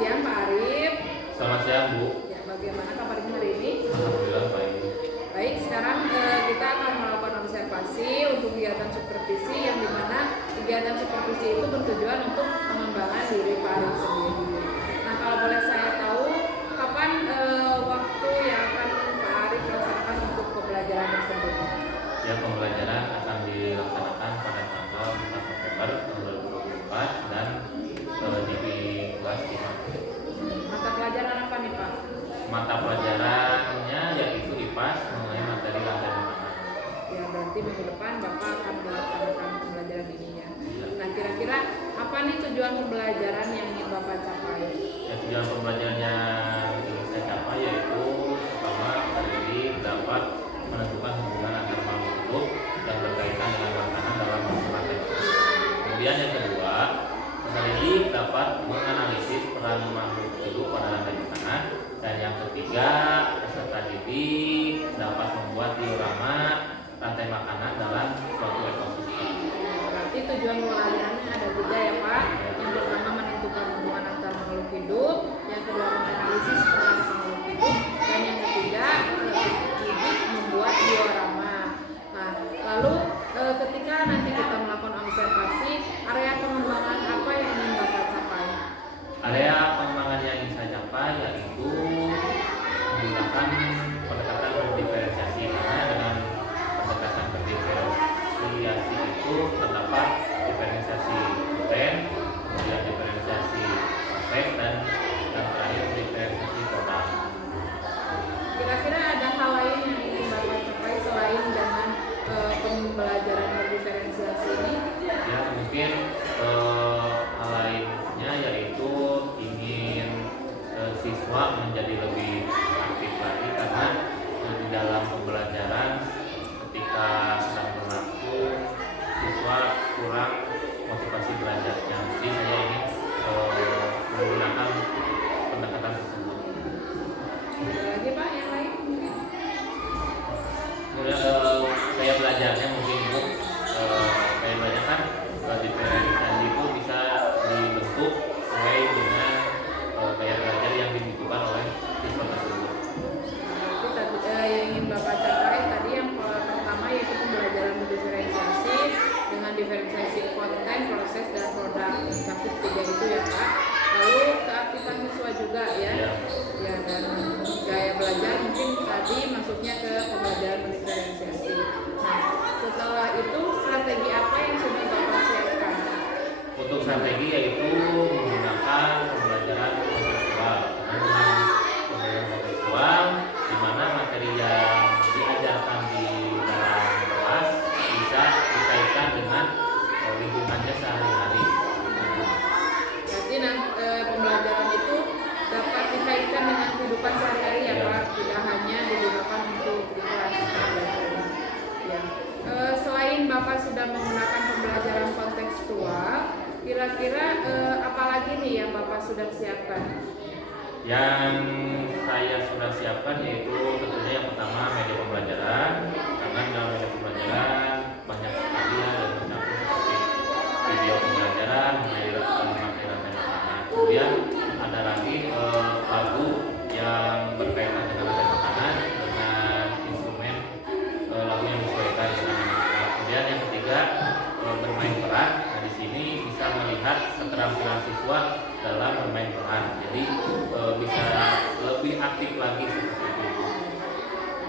siang Pak Arif. Selamat siang Bu. Ya, bagaimana kabarnya hari ini? Alhamdulillah baik. Baik, sekarang kita akan melakukan observasi untuk kegiatan supervisi yang dimana kegiatan supervisi itu bertujuan untuk pengembangan diri Pak Arif sendiri. Nah, kalau boleh saya tahu, kapan waktu yang akan Pak Arif laksanakan untuk pembelajaran tersebut? Ya, pembelajaran akan dilaksanakan pada tanggal 4 November 2024 dan di kelas 5. Mata pelajaran apa nih Pak? Mata pelajarannya yaitu IPAS mengenai materi lantai makanan. Ya, berarti minggu depan Bapak akan melaksanakan pembelajaran ini ya. Nah, kira-kira apa nih tujuan pembelajaran yang ingin Bapak capai? Ya, tujuan pembelajaran yang ingin saya capai yaitu pertama, tadi dapat menentukan hubungan antar makhluk hidup yang berkaitan dengan makanan dalam masalah teknis. Kemudian yang kedua, peneliti dapat menganalisis peran makhluk hidup pada rantai makanan. Dan yang ketiga, peserta didik dapat membuat diorama rantai makanan dalam suatu ekosistem. Berarti tujuan pembelajarannya ada 3 ya Pak. Yang pertama menentukan hubungan antar makhluk hidup, yang kedua menganalisis peran makhluk hidup, dan yang ketiga didik membuat diorama. Nah, lalu ketika nanti kita melakukan observasi, area pengembangan apa yang ingin Bapak capai? Area pengembangan yang ingin saya capai yaitu menggunakan pendekatan berdiferensiasi, karena dengan pendekatan berdiferensiasi itu terdapat diferensiasi tren, kemudian diferensiasi proses, dan yang terakhir diferensiasi produk. Kira-kira ada hal lain yang ingin Bapak capai selain dengan pembelajaran berdiferensiasi ini? Ya, mungkin hal lainnya yaitu ingin siswa menjadi lebih aktif lagi, karena di dalam pembelajaran ketika sedang berlangsung siswa kurang motivasi belajarnya. Jadi saya ingin menggunakan pendekatan tersebut. Ada lagi Pak yang lain mungkin? Kemudian gaya belajarnya mungkin Bu, gaya belajar kan diferensiasi itu bisa dibentuk sesuai dengan gaya belajar yang dibutuhkan oleh siswa tersebut. Berarti yang ingin Bapak capai tadi yang pertama yaitu pembelajaran berdiferensiasi dengan diferensiasi konten, proses, dan produk. Cakup 3 itu ya Pak. Lalu keaktifan siswa juga ya. Ya, dan gaya belajar mungkin tadi masuknya ke pembelajaran berdiferensiasi. Nah, setelah itu strategi apa yang sudah Bapak siapkan? Untuk strategi yaitu menggunakan pembelajaran kontekstual. Dengan pembelajaran kontekstual, di mana materi yang diajarkan di dalam kelas bisa dikaitkan dengan lingkungannya sehari-hari. Berarti pembelajaran itu dapat dikaitkan dengan kehidupan sehari-hari ya Pak, tidak hanya digunakan untuk di kelas. Ya. Selain Bapak sudah menggunakan pembelajaran kontekstual, kira-kira apalagi nih yang Bapak sudah siapkan? Yang saya sudah siapkan yaitu tentunya yang pertama media pembelajaran, karena dalam media pembelajaran banyak sekali ya dan mencakup seperti video pembelajaran mengenai materi makanan. Kemudian ada lagi lagu yang berkaitan dengan materi makanan dengan instrumen lagu yang disesuaikan dengan anak-anak. Kemudian yang ketiga bermain peran. Nah, di sini bisa melihat keterampilan siswa dalam bermain peran. Jadi bisa lebih aktif lagi seperti itu.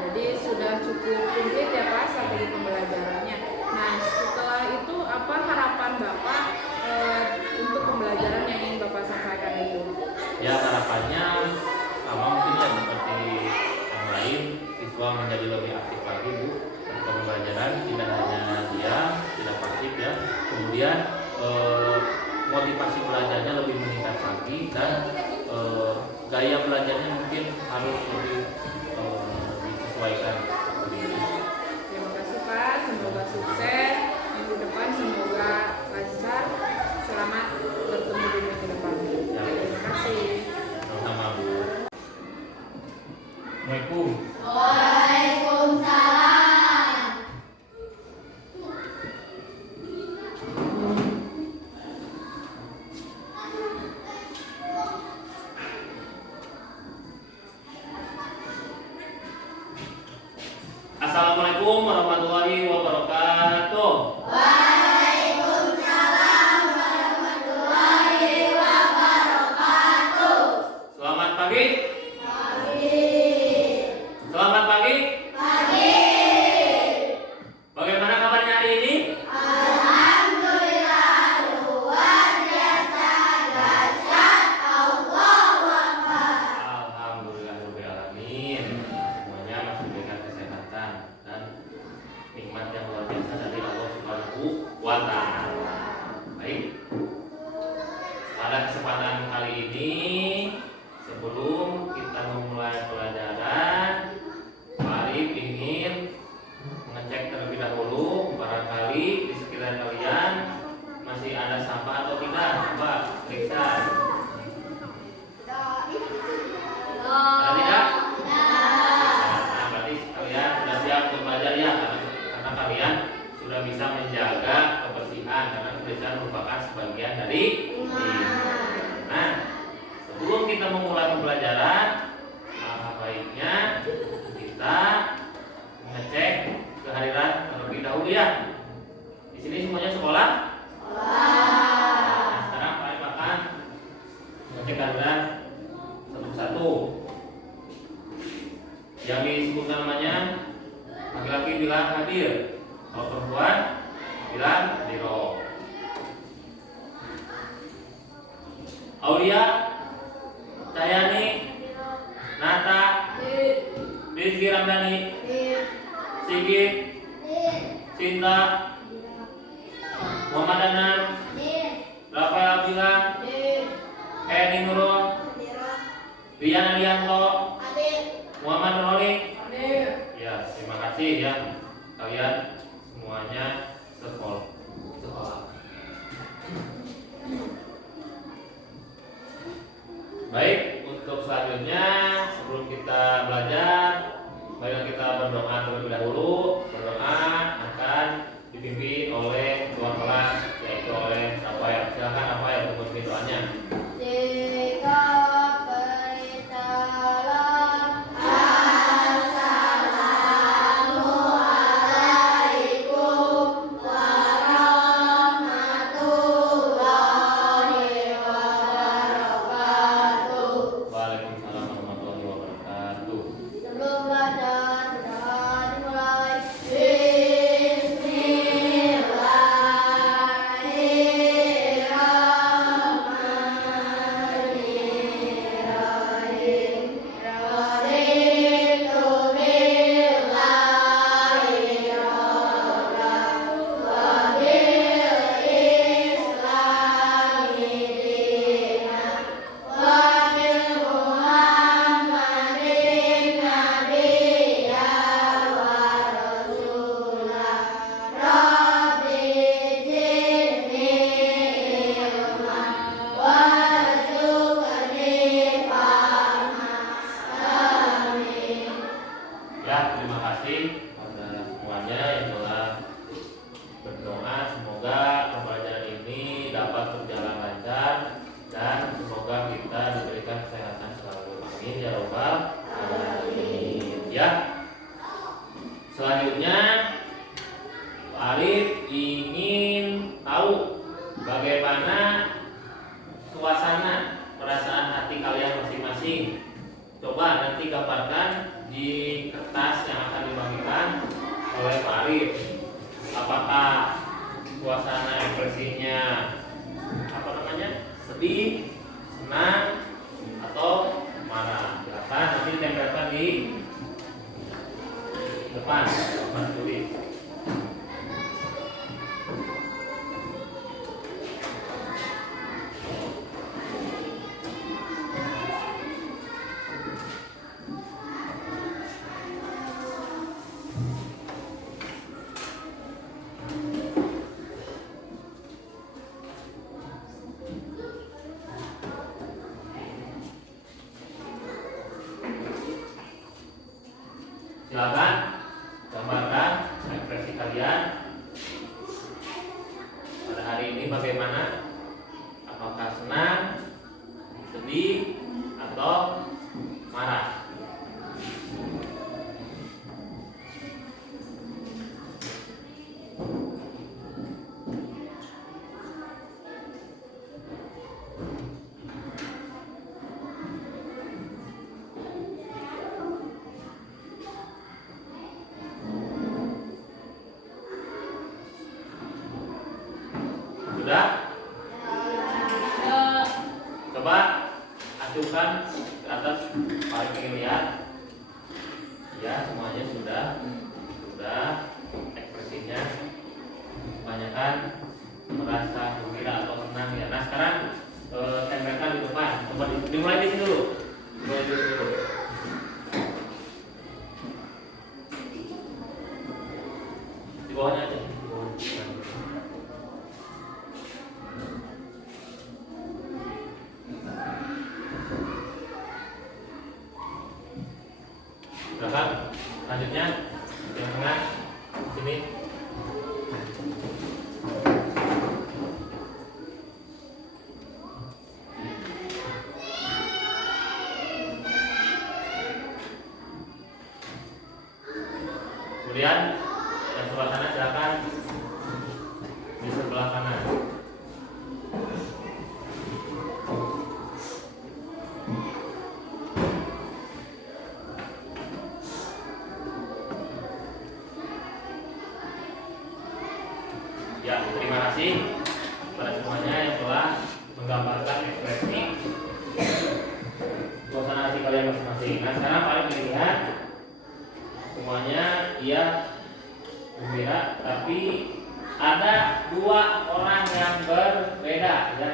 Jadi sudah cukup komplit ya Pak strategi pembelajarannya. Nah, setelah itu apa harapan Bapak untuk pembelajaran yang ingin Bapak sampaikan itu? Ya, harapannya sama mungkin ya seperti yang lain, siswa menjadi lebih aktif lagi Bu ketika pembelajaran, tidak hanya diam, tidak pasif ya. Kemudian motivasi belajarnya lebih meningkat lagi, dan gaya belajarnya mungkin harus lebih disesuaikan seperti ini. Terima kasih Pak, semoga sukses. Minggu depan semoga lancar. Selamat bertemu di minggu depan. Ya. Terima kasih. Sama-sama Bu. Assalamualaikum. Waalaikumsalam. Assalamualaikum warahmatullahi wabarakatuh. Waalaikumsalam warahmatullahi wabarakatuh. Selamat pagi. Pagi. Selamat pagi. Pagi. Bagaimana kabarnya hari ini? Alhamdulillah luar biasa dahsyat Allahu Akbar. Alhamdulillahirabbil alamin. Semuanya masih diberikan kesehatan dan nikmat yang luar biasa dari Allah Subhanahu wa taala. Baik. Pada kesempatan kali ini, sebelum kita memulai pelajaran, Pak Arif ingin mengecek terlebih dahulu barangkali di sekitar kalian masih ada sampah atau tidak. Coba periksa. Ada tidak? Nah, berarti kalian sudah siap untuk belajar ya, karena kalian sudah bisa menjaga kebersihan, karena kebersihan merupakan sebagian dari iman. Nah, sebelum kita memulai pembelajaran, maka baiknya kita mengecek kehadiran terlebih dahulu ya. Di sini semuanya sekolah. Nah, sekarang Pak Arif akan mengecek kehadiran satu-satu. Yang disebutkan namanya, laki-laki bilang hadir, kalau perempuan bilang diro. Aulia, Cayani, Nata, Rizky Ramdhani, Sigit, Cinta, Muhammad Danan, Rafael Abdillah, Eni Nurul, Rian Alianto, Muhammad Nuroli. Ya, terima kasih ya, kalian semuanya sekolah. Baik, untuk selanjutnya sebelum kita belajar, marilah kita berdoa terlebih dahulu. Berdoa akan dipimpin oleh tuan kelas, yaitu oleh Rafael. Silakan Rafael untuk memimpin doanya. Waalaikumsalam warahmatullahi wabarakatuh. Sebelum belajar, doa dimulai. Bismillahirrahmanirrahim. Raditu billahi rabban wa bil islami dinan wa bil Muhammadin nabiyyan wa rasulah. Rabbi zidni ilman warzuqni fahman. Amin. Ya, terima kasih kepada semuanya yang telah berdoa. Semoga pembelajaran ini dapat berjalan lancar dan semoga kita diberikan kesehatan selalu. Amin ya robbal alamin. Ya. Selanjutnya, Pak Arif ingin tahu bagaimana suasana perasaan hati kalian masing-masing. Coba nanti gambarkan di kertas yang akan dibagikan oleh Pak Arif. Apakah suasana ekspresinya sedih, senang, atau marah? Silakan nanti ditempelkan di depan Mas tulis. Silakan gambarkan ekspresi kalian pada hari ini bagaimana? Apakah senang, sedih, atau marah? acuhkan ke atas paling ingin lihat. Ya, semuanya sudah ekspresinya kebanyakan merasa gembira atau senang ya. Nah sekarang tempelkan di depan. Coba dimulai di sini dulu. Dimulai di sini dulu. Di bawahnya aja. Berapa? Selanjutnya yang tengah sini. Kemudian yang sebelah kanan silakan di sebelah kanan. Ya, terima kasih kepada semuanya yang telah menggambarkan ekspresi suasana hati kalian masing-masing. Nah, sekarang paling dilihat semuanya ia gembira, tapi ada dua orang yang berbeda ya.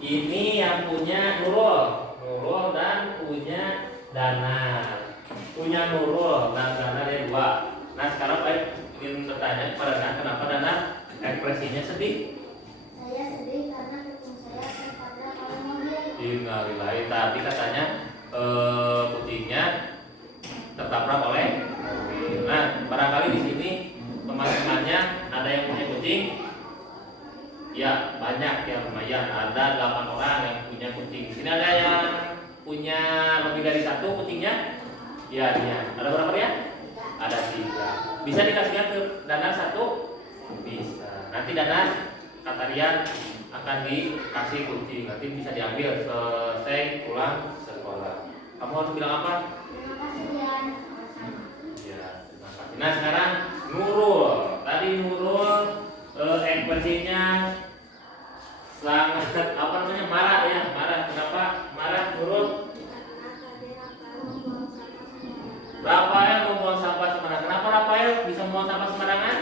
Ini yang punya Nurul dan punya Danar. Punya Nurul dan Danar ada dua. Nah sekarang baik ingin bertanya kepada Danar, kenapa Danar ekspresinya sedih? Saya sedih karena kucing saya tertabrak oleh mobil. Innalillahi, tadi katanya kucingnya tertabrak oleh mobil. Nah barangkali di sini teman-temannya ada yang punya kucing. Ya banyak ya, lumayan ada 8 orang yang punya kucing. Di sini ada yang punya lebih dari satu kucingnya. Ya, ada berapa ya? Ada 3. Bisa dikasihkan ke Danar satu? Bisa. Nanti Danar kata Rian akan dikasih kucing. Nanti bisa diambil selesai pulang sekolah. Kamu harus bilang apa? Terima kasih Rian. Ya, terima kasih. Nah sekarang Nurul. Tadi Nurul ekspresinya sangat marah ya. Kenapa marah Nurul? Rafael membuang sampah sembarangan. Kenapa Rafael bisa membuang sampah sembarangan?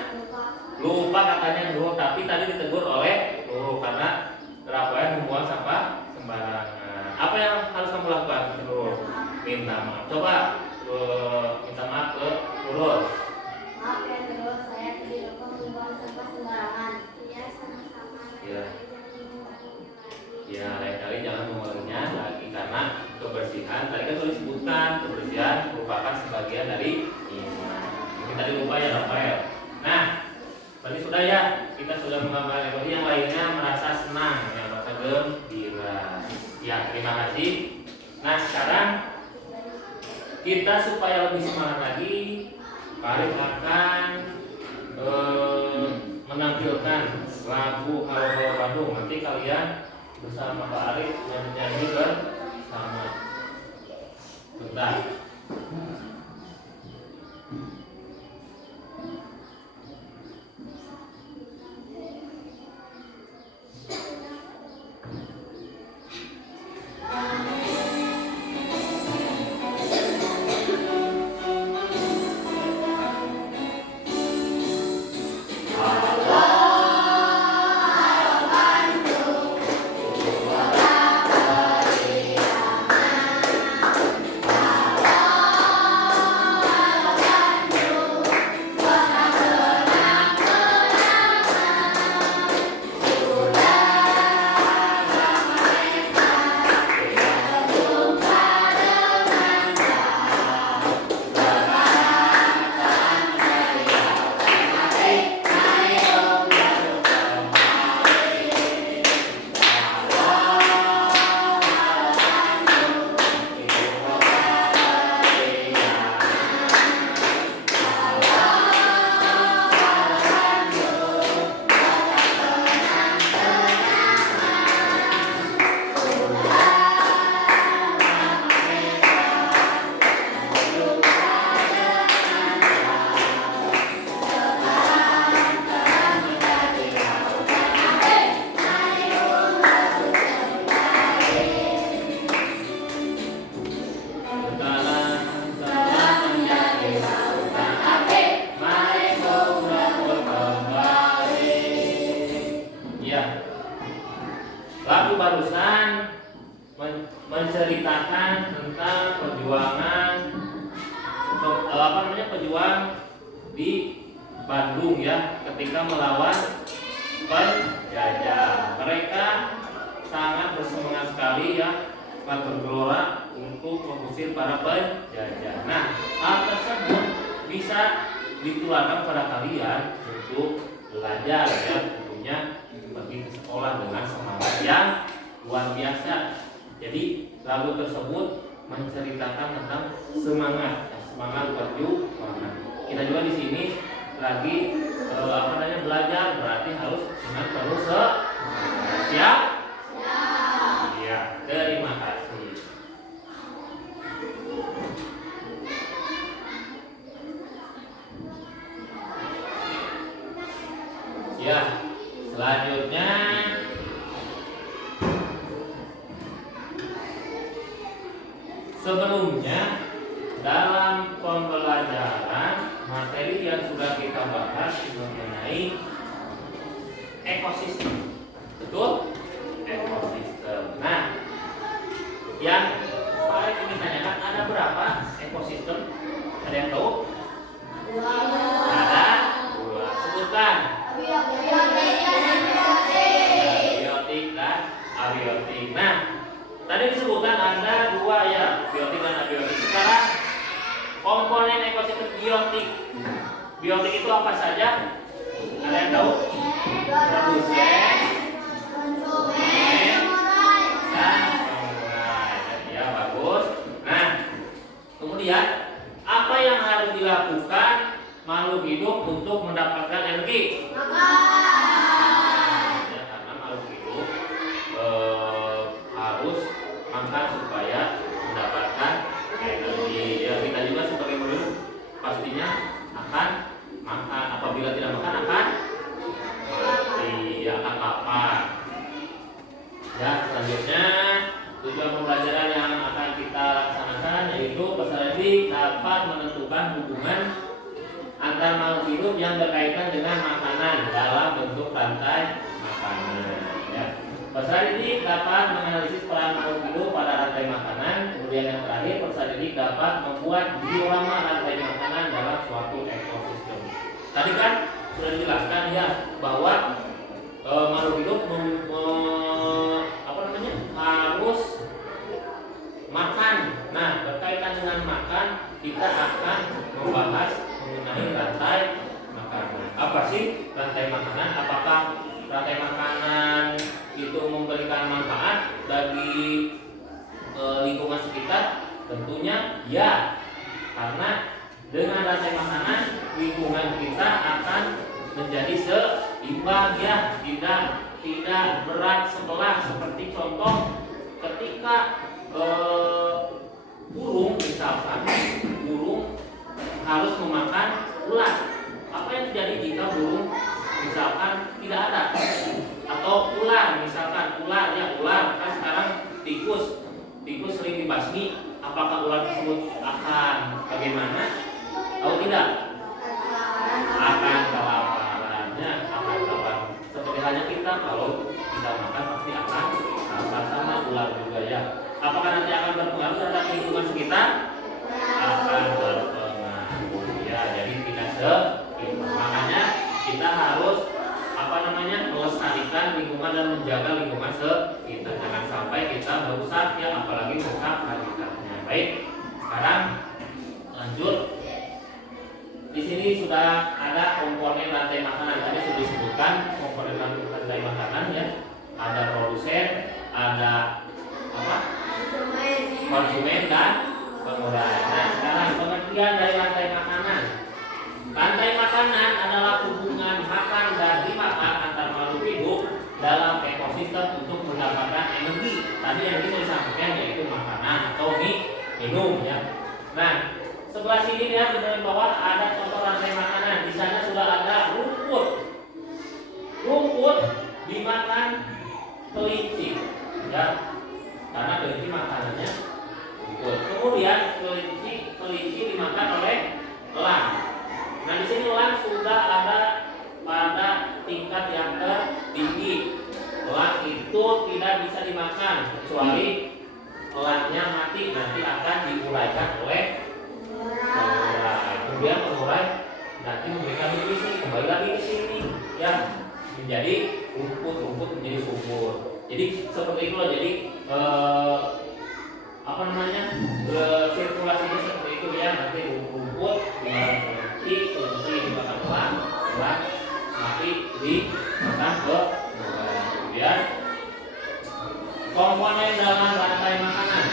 Lupa katanya Nurul, tapi tadi ditegur oleh Nurul karena Rafael membuang sampah sembarangan. Apa yang harus kamu lakukan Nurul? Minta maaf. Coba minta maaf ke Nurul. Maaf ya Nurul, saya tadi lupa membuang sampah sembarangan. Iya, sama-sama. Ya. Ya, lain kali jangan mengulanginya lagi karena kebersihan tadi kan sudah disebutkan kebersihan merupakan sebagian dari iman. Mungkin tadi lupa ya Rafael. Nah, tadi sudah ya kita sudah menggambarkan ekologi yang lainnya merasa senang, yang merasa gembira. Ya, terima kasih. Nah, sekarang kita supaya lebih semangat lagi, Farid akan menampilkan lagu Halo Halo Bandung. Nanti kalian bersama Pak Arif nyanyi bersama. Bentar. menceritakan tentang perjuangan pejuang di Bandung ya ketika melawan penjajah. Mereka sangat bersemangat sekali ya, sangat bergelora untuk mengusir para penjajah. Nah, hal tersebut bisa ditularkan pada kalian untuk belajar ya, tentunya pergi ke sekolah dengan semangat yang luar biasa. Jadi lagu tersebut menceritakan tentang semangat perjuangan. Kita juga di sini lagi belajar, berarti harus dengan penuh siap. Ya, terima kasih. Ya, selanjutnya sebelumnya dalam pembelajaran materi yang sudah kita bahas mengenai ekosistem, betul? Ekosistem. Nah, yang paling ingin tanyakan, ada berapa ekosistem? Ada yang tahu? Ada dua. Sebutkan. Biotik dan abiotik. Nah, tadi disebutkan ada dua ya, biotik dan abiotik. Sekarang komponen ekosistem biotik. Biotik itu apa saja? Ada yang tahu? Produsen, konsumen, dan penggunaan. Ya, bagus. Nah, kemudian apa yang harus dilakukan makhluk hidup untuk mendapatkan energi? Ya, karena makhluk hidup harus makan supaya mendapatkan energi. Ya, kita juga sebagai manusia pastinya akan makan. Apabila tidak makan akan mati, akan lapar. Ya, selanjutnya tujuan pembelajaran yang akan kita laksanakan yaitu peserta didik dapat menentukan hubungan antar makhluk hidup yang berkaitan dengan makanan dalam bentuk rantai makanan. Ya. Peserta didik dapat menganalisis peran makhluk hidup pada rantai makanan. Kemudian yang terakhir, peserta didik dapat membuat diorama rantai makanan dalam suatu ekosistem. Tadi kan sudah dijelaskan ya bahwa makhluk hidup harus makan. Nah, berkaitan dengan makan, kita akan membahas mengenai rantai makanan. Apa sih rantai makanan? Apakah rantai makanan itu memberikan manfaat bagi lingkungan sekitar? Tentunya ya, karena dengan rantai makanan lingkungan kita akan menjadi seimbang ya, tidak berat sebelah. Seperti contoh ketika burung, misalkan burung harus memakan ulat. Apa yang terjadi jika burung misalkan tidak ada? Atau ular, misalkan ular kan sekarang tikus sering dibasmi. Apakah ular tersebut akan bagaimana? Atau tidak? Akan kelaparannya, akan kelaparan. Seperti halnya kita kalau tidak makan pasti akan lapar, sama ular juga ya. Apakah nanti akan berpengaruh terhadap lingkungan sekitar? Akan berpengaruh ya. Jadi tidak seimbang. Makanya kita harus melestarikan lingkungan dan menjaga lingkungan sekitar. Jangan sampai kita merusak ya, apalagi merusak habitatnya. Baik, sekarang lanjut. Di sini sudah ada komponen rantai makanan. Tadi sudah disebutkan komponen rantai makanan ya. Ada produsen, ada konsumen dan penggunaan. Nah, sekarang pengertian dari rantai makanan. Rantai makanan adalah hubungan makan dan dimakan antar makhluk hidup dalam ekosistem untuk mendapatkan energi. Tadi yang sudah disampaikan yaitu makanan atau minum ya. Nah, sebelah sini lihat di bagian bawah ada contoh rantai makanan. Di sana sudah ada rumput. Rumput dimakan kelinci ya. Karena kelinci makanannya rumput. Kemudian kelinci dimakan oleh elang. Nah, di sini elang sudah ada pada tingkat yang tertinggi. Elang itu tidak bisa dimakan kecuali elangnya mati, nanti akan diuraikan oleh pengurai. Kemudian pengurai nanti memberikan nutrisi kembali lagi ke sini, ya, menjadi rumput menjadi subur. Jadi seperti itu loh. Jadi sirkulasinya seperti itu ya. Nanti rumput dimakan elang, mati dimakan ke pengurai. Kemudian komponen dalam rantai makanan.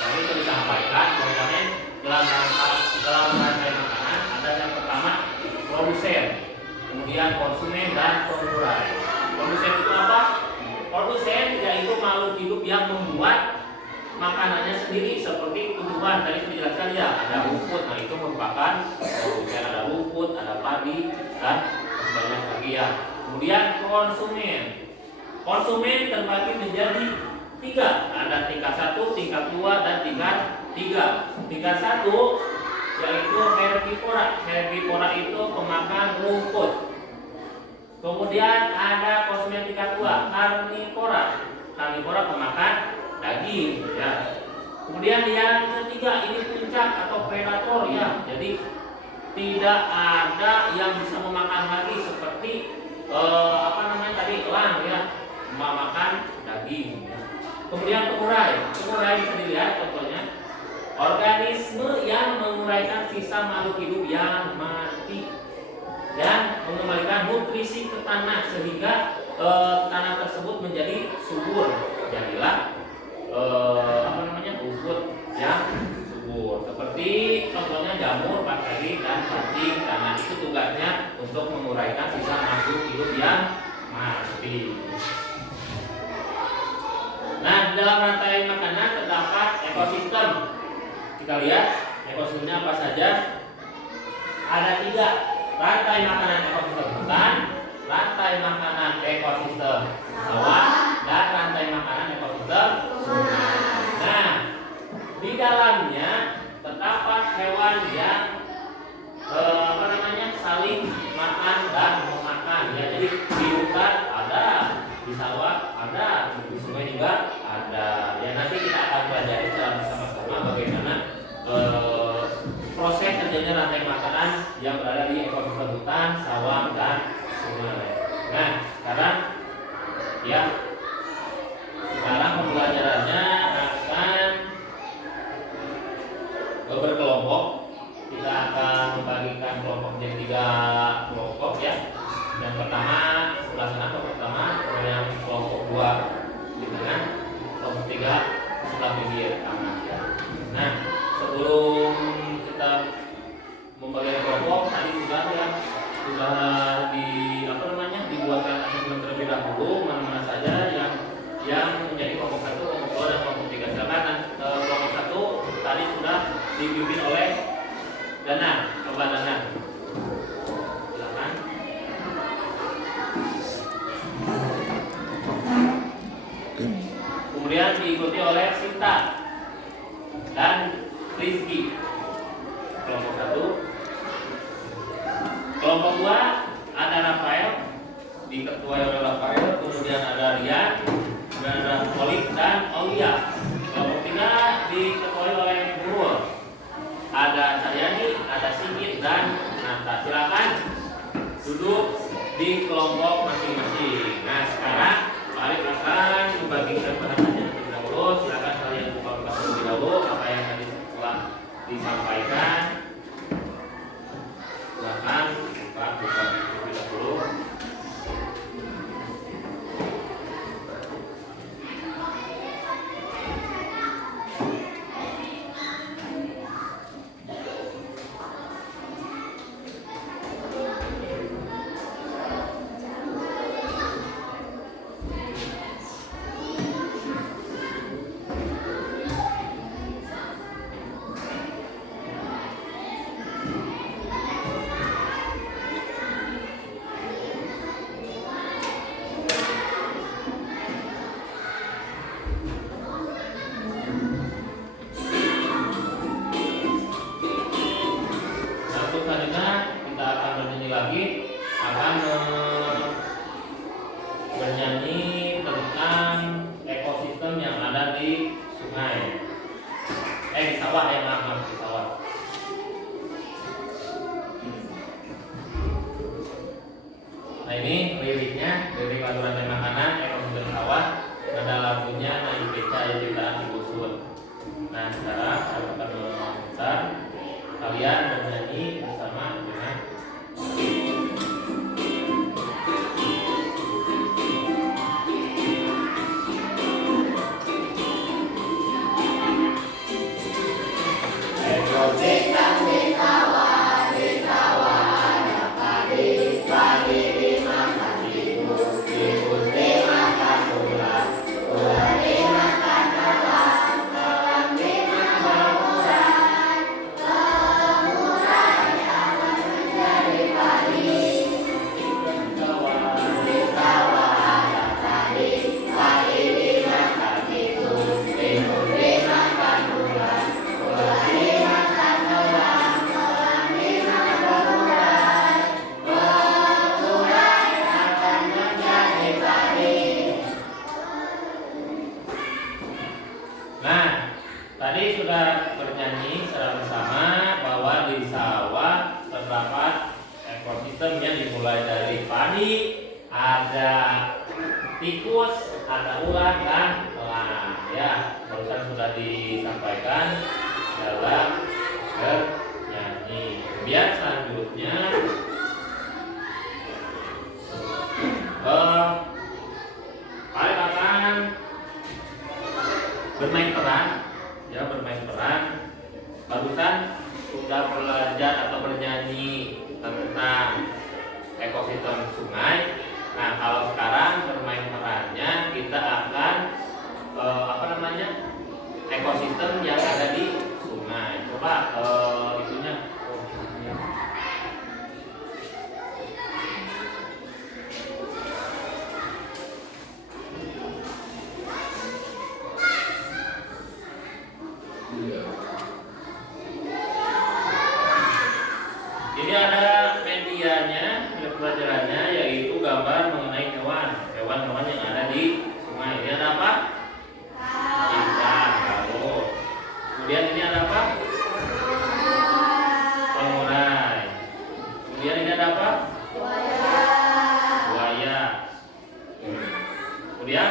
Tadi sudah disampaikan komponen dalam rantai makanan ada yang pertama produsen, kemudian konsumen dan pengurai. Produsen itu apa? Produsen yaitu makhluk hidup yang membuat makanannya sendiri seperti tumbuhan. Tadi sudah dijelaskan ya, ada rumput. Nah itu merupakan produsen, ada rumput, ada padi dan banyak lagi ya. Kemudian konsumen terbagi menjadi 3, ada tingkat 1, tingkat 2, dan tingkat 3. Tingkat 1 yaitu herbivora. Herbivora itu pemakan rumput. Kemudian ada konsumen tingkat 2, karnivora. Karnivora pemakan daging ya. Kemudian yang ketiga ini puncak atau predator ya. Jadi tidak ada yang bisa memakan lagi seperti tadi elang ya, memakan daging ya. Kemudian pengurai bisa dilihat contohnya organisme yang menguraikan sisa makhluk hidup yang mati dan mengembalikan nutrisi ke tanah sehingga tanah tersebut menjadi subur. Jadilah rumput yang subur. Seperti contohnya jamur, bakteri dan cacing. Tanah itu tugasnya untuk menguraikan sisa makhluk hidup yang mati. Nah, dalam rantai makanan terdapat ekosistem. Kita lihat ekosistemnya apa saja. Ada 3 rantai makanan ekosistem hutan, rantai makanan ekosistem sawah, dan rantai makanan ekosistem sungai. Nah, di dalamnya terdapat hewan yang saling makan dan memakan ya. Jadi di hutan ada, di sawah ada, di sungai juga ada. Ya nanti kita akan pelajari secara bersama-sama bagaimana proses terjadinya rantai makanan yang berada di ekosistem hutan, sawah dan sungai. Nah, sekarang pembelajarannya akan berkelompok. Kita akan membagikan kelompok menjadi 3 kelompok ya. Yang pertama sebelah sana, yang kelompok 2 di tengah, kelompok 3 sebelah pinggir kanan ya. Nah, sebelum kita membagi kelompok tadi sudah dibuatkan asesmen terlebih dahulu mana saja yang menjadi kelompok 1, kelompok 2 dan kelompok 3. Silakan kelompok 1 tadi sudah dipimpin oleh Dana, coba Dana. Silakan. Kemudian diikuti oleh Sinta dan Rizky. Kelompok 1. Kelompok 2 ada Rafael, diketuai oleh Rafael. Kemudian ada Rian, kemudian ada Olik dan Aulia. Kelompok 3 diketuai oleh Nurul. Ada Caryani, ada Sigit dan Nata. Silakan duduk di kelompok masing-masing. Nah sekarang Pak Arif akan membagikan bahasannya terlebih dahulu. Silakan kalian buka terlebih dahulu apa yang tadi telah disampaikan. Silakan buka terlebih dahulu. sawah ya, maaf di sawah. Nah ini liriknya, lirik lagu rantai makanan ekosistem sawah. Ada lagunya naik beca ya ciptaan Ibu Sun. Nah sekarang saya akan meminta kalian bernyanyi bersama dengan Ekosistem di sawah ada padi, padi dimakan tikus, tikus dimakan ular, ular dimakan elang, elang dimakan urai, urai akan menjadi padi. Di sawah ada padi, padi dimakan tikus, tikus dimakan ular, ular dimakan elang, elang dimakan urai, urai akan menjadi padi. Nah, tadi sudah bernyanyi secara bersama bahwa di sawah terdapat ekosistem yang dimulai dari padi, ada tikus, ada ulat dan elang. Ya, barusan sudah disampaikan dalam bernyanyi. Kemudian selanjutnya kalian akan bermain peran, ya bermain peran. Barusan sudah belajar atau bernyanyi tentang ekosistem sungai. Nah kalau sekarang bermain perannya kita akan ekosistem yang ada di sungai. Coba itunya. Ini ada medianya, ada pelajarannya, yaitu gambar mengenai hewan-hewan yang ada di sungai. Ini ada apa? Ikan, paus. Kemudian ini ada apa? Pengurai. Kemudian ini ada apa? Buaya. Kemudian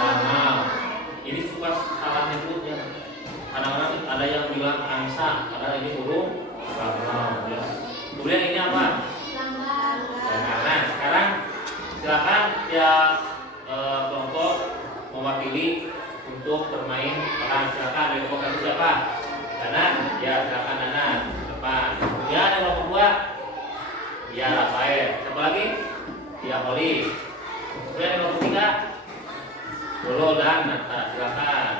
danau. Ini suka salah nyebutnya. Kadang-kadang ada yang bilang angsa, padahal ini burung danau. Ya. Kemudian ini apa? Nah, sekarang silakan ya kelompok mewakili untuk bermain peran. Silakan dari kelompok satu siapa? Dana, ya silakan Dana depan. Ya ada kelompok dua, ya Rafael. Siapa lagi? Ya Oli. Kemudian ada kelompok tiga, Dolo dan Nata. Silakan.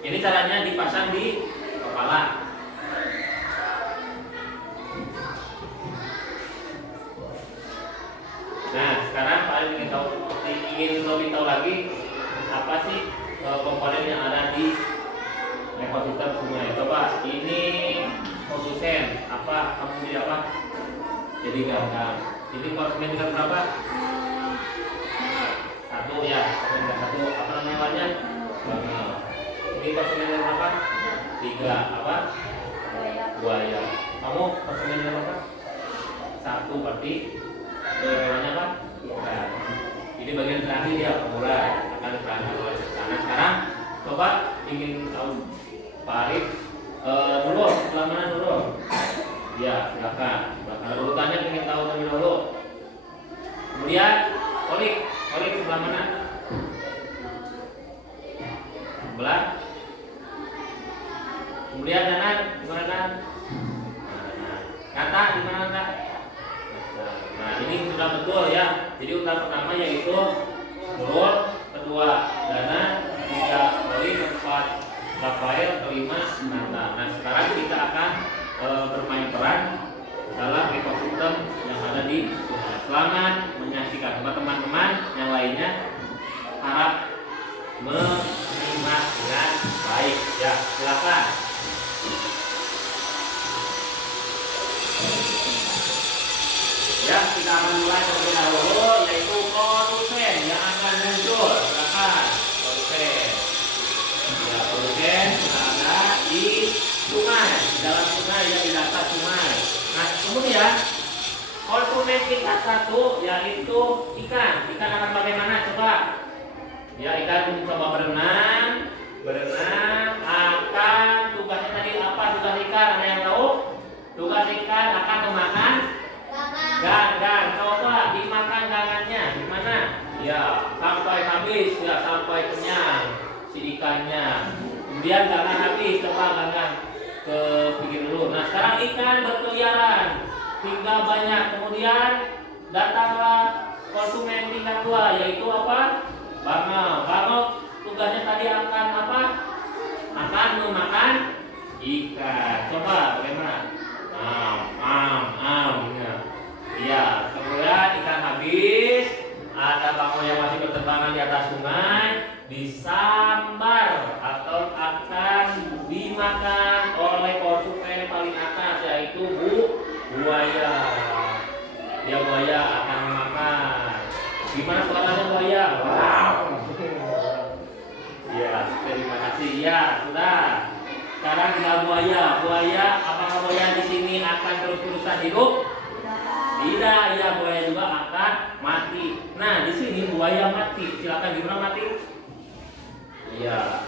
Ini caranya dipasang di kepala. Nah, sekarang kalian ingin lebih tahu lagi apa sih komponen yang ada di ekosistem sungai. Coba ini produsen apa? Kamu jadi apa? Jadi gagal. Ini konsumen kita berapa? Satu ya, konsumen satu. Apa namanya hewannya? Bangau. Ini konsumen berapa? Tiga. Apa? Buaya. Kamu konsumen berapa? Satu berarti hewannya apa? Ikan. Ini bagian terakhir ya, pengurai akan terakhir. Nah sekarang coba ingin tahu Pak Arif dulu, sebelah mana dulu? Ya silakan. Kalau urutannya ingin tahu terlebih dahulu. Kemudian Olik sebelah mana? Sebelah. Kemudian Danan, di mana Dan? Kata di mana Kak? Nah ini sudah betul ya. Jadi urutan pertama yaitu Nurul, kedua Dana, tiga Oli, keempat Rafael, kelima Nata. Nah sekarang kita akan bermain peran dalam ekosistem yang ada di sungai. Selamat menyaksikan. Teman-teman yang lainnya harap menyimak dengan baik. Ya silakan. Ya, kita akan mulai terlebih dahulu yaitu produsen yang akan muncul. Silakan, produsen. satu yaitu ikan. Ikan akan bagaimana? Coba. Ya, ikan coba berenang. Berenang akan tugasnya tadi apa? Tugas ikan ada yang tahu? Tugas ikan akan memakan ganggang. Coba dimakan ganggannya gimana? Ya, sampai habis ya, sampai kenyang si ikannya. Kemudian ganggang habis, coba ganggang ke pinggir dulu. Nah, sekarang ikan berkeliaran hingga banyak. Kemudian datanglah konsumen tingkat 2 yaitu apa? Bangau. Bangau tugasnya tadi akan apa? Akan memakan ikan. Coba bagaimana? Ya, kemudian ikan habis, ada bangau yang masih berterbangan di atas sungai, disambar atau akan dimakan oleh konsumen paling atas yaitu buaya. Ya, buaya akan memakan. Gimana suaranya buaya? Wow. Ya, terima kasih. Ya, sudah. Sekarang tinggal buaya. Buaya, apakah buaya di sini akan terus-terusan hidup? Tidak, ya, buaya juga akan mati. Nah, di sini buaya mati. Silakan gimana mati? Iya.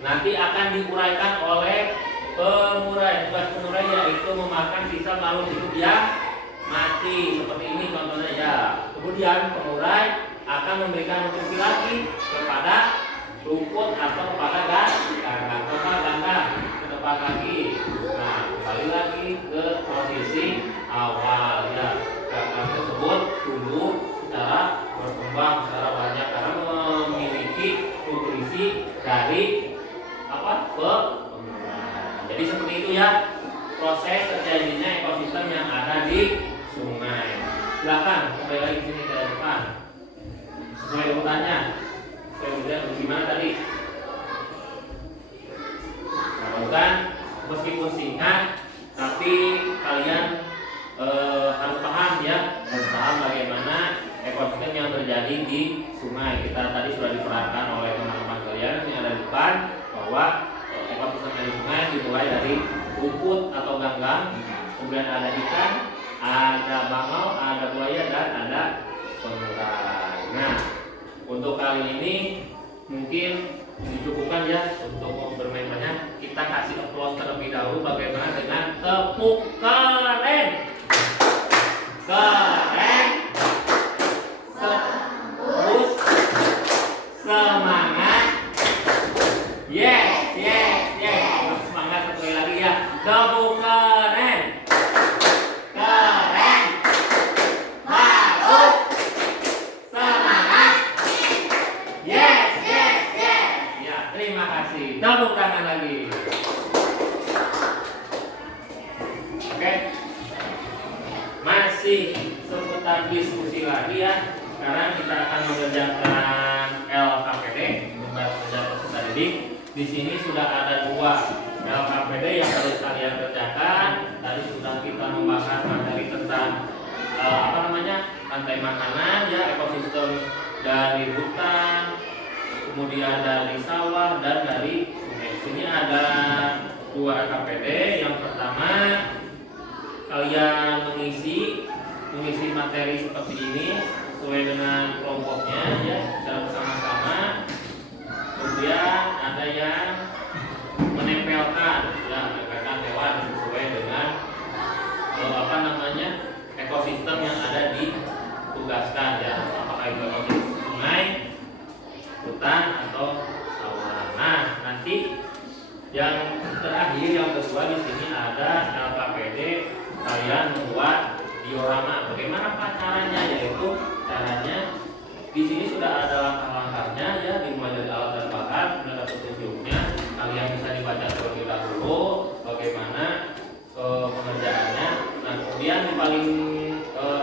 Nanti akan diuraikan oleh pengurai. Tugas pengurai yaitu memakan sisa makhluk hidup yang mati. Seperti ini contohnya ya. Kemudian pengurai akan memberikan nutrisi lagi kepada rumput atau kepada ganggang. Coba ganggang ke depan lagi. Nah, kembali lagi ke posisi awal ya. Ganggang tersebut tumbuh secara berkembang secara banyak karena memiliki nutrisi dari apa? Pengurai. Jadi seperti itu ya proses terjadinya ekosistem yang ada di sungai. Silakan kembali lagi sini ke depan. Sesuai urutannya. Saya lihat gimana tadi. Nah, meskipun singkat, tapi kalian harus paham ya, harus paham bagaimana ekosistem yang terjadi di sungai. Kita tadi sudah diperhatikan oleh teman-teman kalian yang ada di depan bahwa ekosistem di sungai dimulai dari rumput atau ganggang, kemudian ada ikan, ada bangau, ada buaya, dan ada pengurai. Nah, untuk kali ini mungkin dicukupkan ya untuk bermain banyak. Kita kasih applause terlebih dahulu bagaimana dengan tepuk keren. Keren. Terus semangat. Yes, yes, yes. Semangat sekali lagi ya. Tepuk keren. Keren. Bagus. Semangat. Yes, yes, yes. Ya, terima kasih. Tepuk tangan lagi. Oke. Masih seputar diskusi lagi ya. Sekarang kita akan mengerjakan LKPD untuk belajar peserta didik. Di sini sudah ada 2 LKPD yang harus kalian kerjakan. Tadi sudah kita membahas materi tentang rantai makanan ya, ekosistem dari hutan, kemudian dari sawah dan dari sungai. Di sini ada 2 LKPD. Yang pertama kalian mengisi materi seperti ini sesuai dengan kelompoknya ya, secara bersama-sama. Kemudian ada yang menempelkan hewan sesuai dengan ekosistem yang ada ditugaskan ya, apakah itu ekosistem sungai, hutan atau sawah. Nah, nanti yang terakhir yang kedua di sini ada LKPD kalian membuat diorama. Bagaimana caranya? Yaitu caranya di sini sudah ada langkah-langkahnya ya, dimulai dari alat dan bahan, sudah ada petunjuknya. Kalian bisa dibaca terlebih dahulu bagaimana pengerjaannya. Nah, kemudian di paling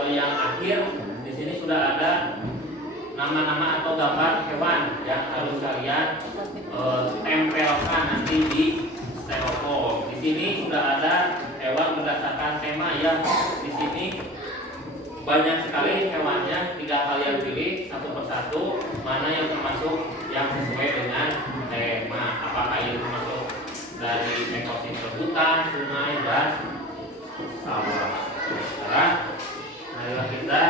yang akhir di sini sudah ada nama-nama atau gambar hewan yang harus kalian tempelkan nanti di styrofoam. Di sini sudah ada hewan berdasarkan tema ya. Di sini banyak sekali hewannya, tinggal kalian pilih satu persatu mana yang termasuk yang sesuai dengan tema. Apakah ini termasuk dari ekosistem hutan, sungai, dan sawah. Sekarang marilah kita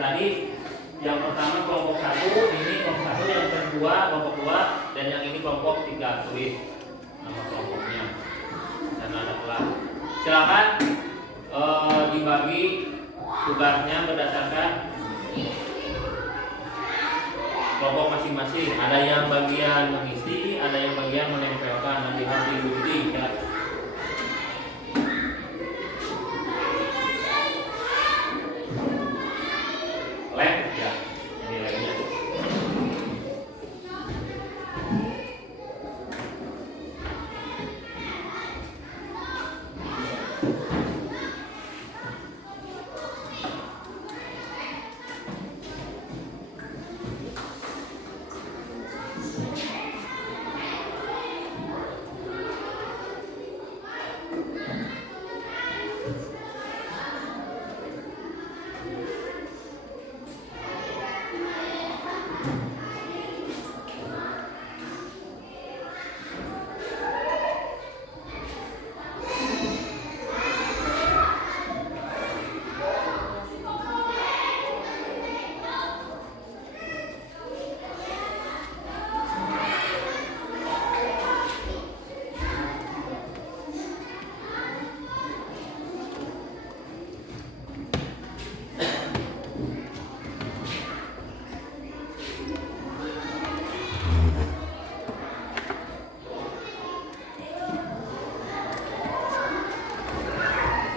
tadi, yang pertama kelompok 1, ini kelompok 1, yang kedua kelompok 2, dan yang ini kelompok 3. Tulis nama kelompoknya. Dan ada kelas. Silakan dibagi tugasnya berdasarkan kelompok masing-masing. Ada yang bagian mengisi, ada yang bagian menempelkan. Nanti harus diikuti ya. Lab ya, ini labnya.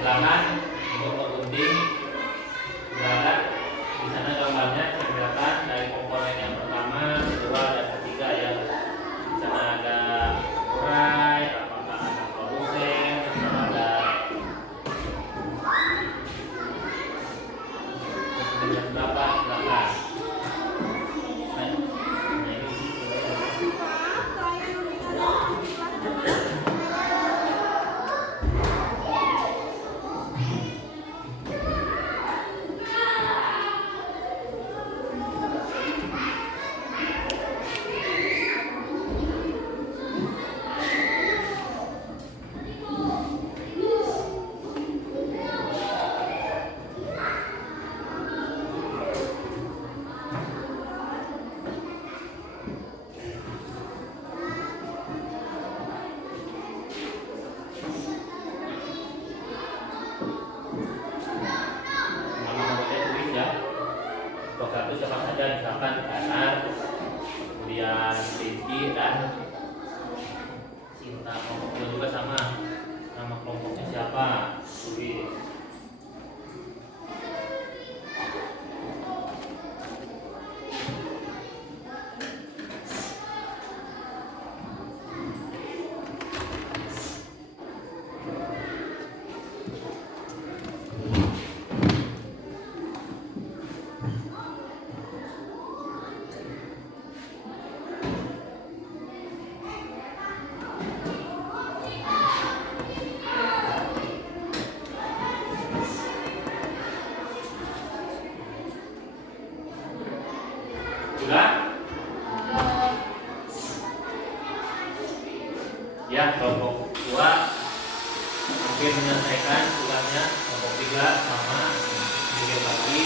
Silakan untuk mengunting. Sudah di sana gambarnya saya kelihatan dari komponen yang pertama, kedua, dan ketiga ya. Di sana ada urai, apakah ada produsen, atau ada dengan berapa, silakan. Nah, ini satu siapa saja, misalkan Kanar, kemudian Rizky dan Sinta. Kelompoknya juga sama, nama kelompoknya siapa, tulis. Sudah? Ya, kelompok 2 mungkin menyelesaikan tugasnya. Kelompok 3 sama, bikin lagi.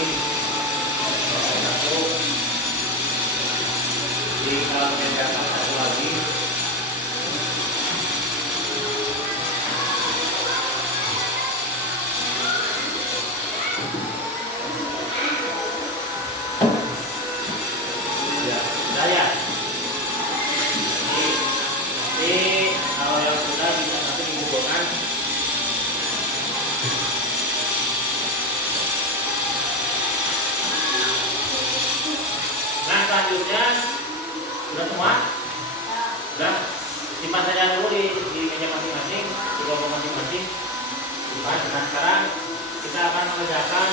Kelompok 1 jika mengerjakan satu lagi. Saya nanti kalau yang sudah bisa nanti dikumpulkan. Nah, selanjutnya sudah semua? Sudah, simpan saja dulu di meja masing-masing, di kelompok masing-masing. Simpan. Nah, sekarang kita akan mengerjakan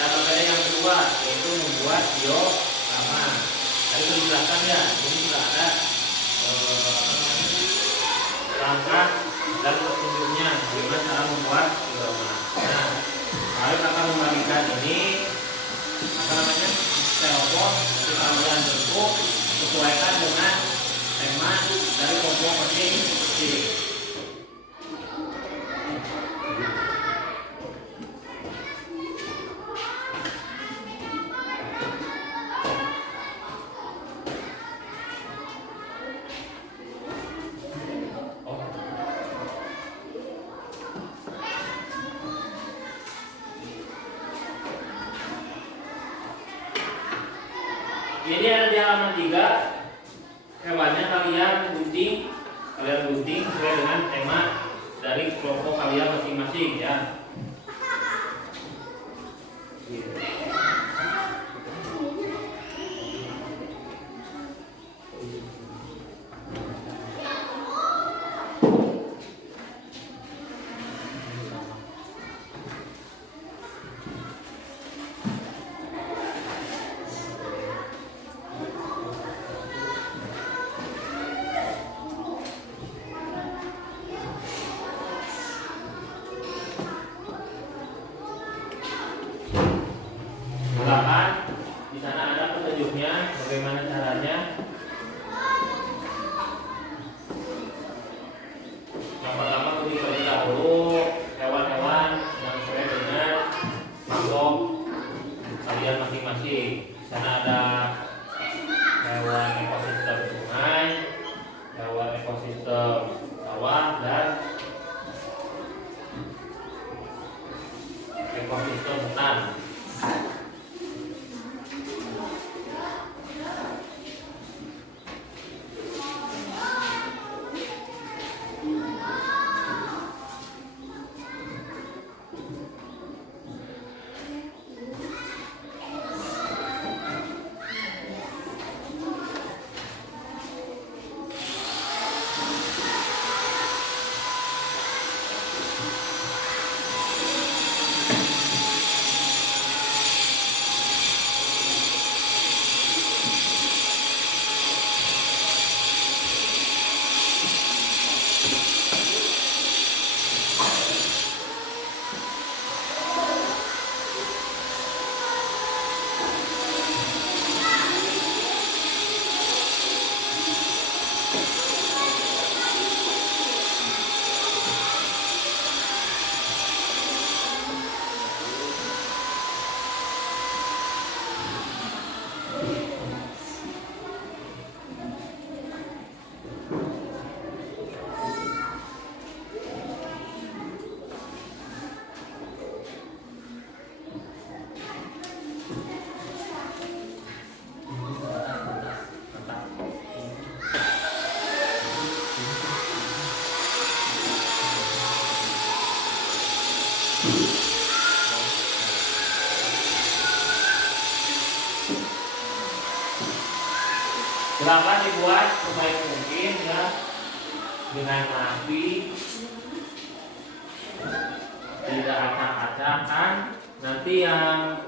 materi yang kedua, yaitu membuat diorama. Tadi sudah dijelaskan ya, ini sudah ada langkah dan petunjuknya bagaimana cara membuat diorama. Nah, kalian akan membagikan ini telepon, nanti kalian bentuk sesuaikan dengan tema dari kelompok masing-masing. Ini ada di halaman 3. Hewannya kalian gunting sesuai dengan tema dari kelompok kalian masing-masing ya. Silakan, di sana ada petunjuknya bagaimana caranya. Yang pertama kunci terlebih dahulu hewan-hewan yang sesuai dengan makhluk kalian masing-masing. Di sana ada hewan ekosistem sungai, hewan ekosistem sawah, dan ekosistem hutan. Silakan dibuat sebaik mungkin ya, dengan rapi, tidak acak-acakan. Nanti yang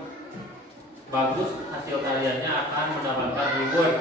bagus hasil karyanya akan mendapatkan reward.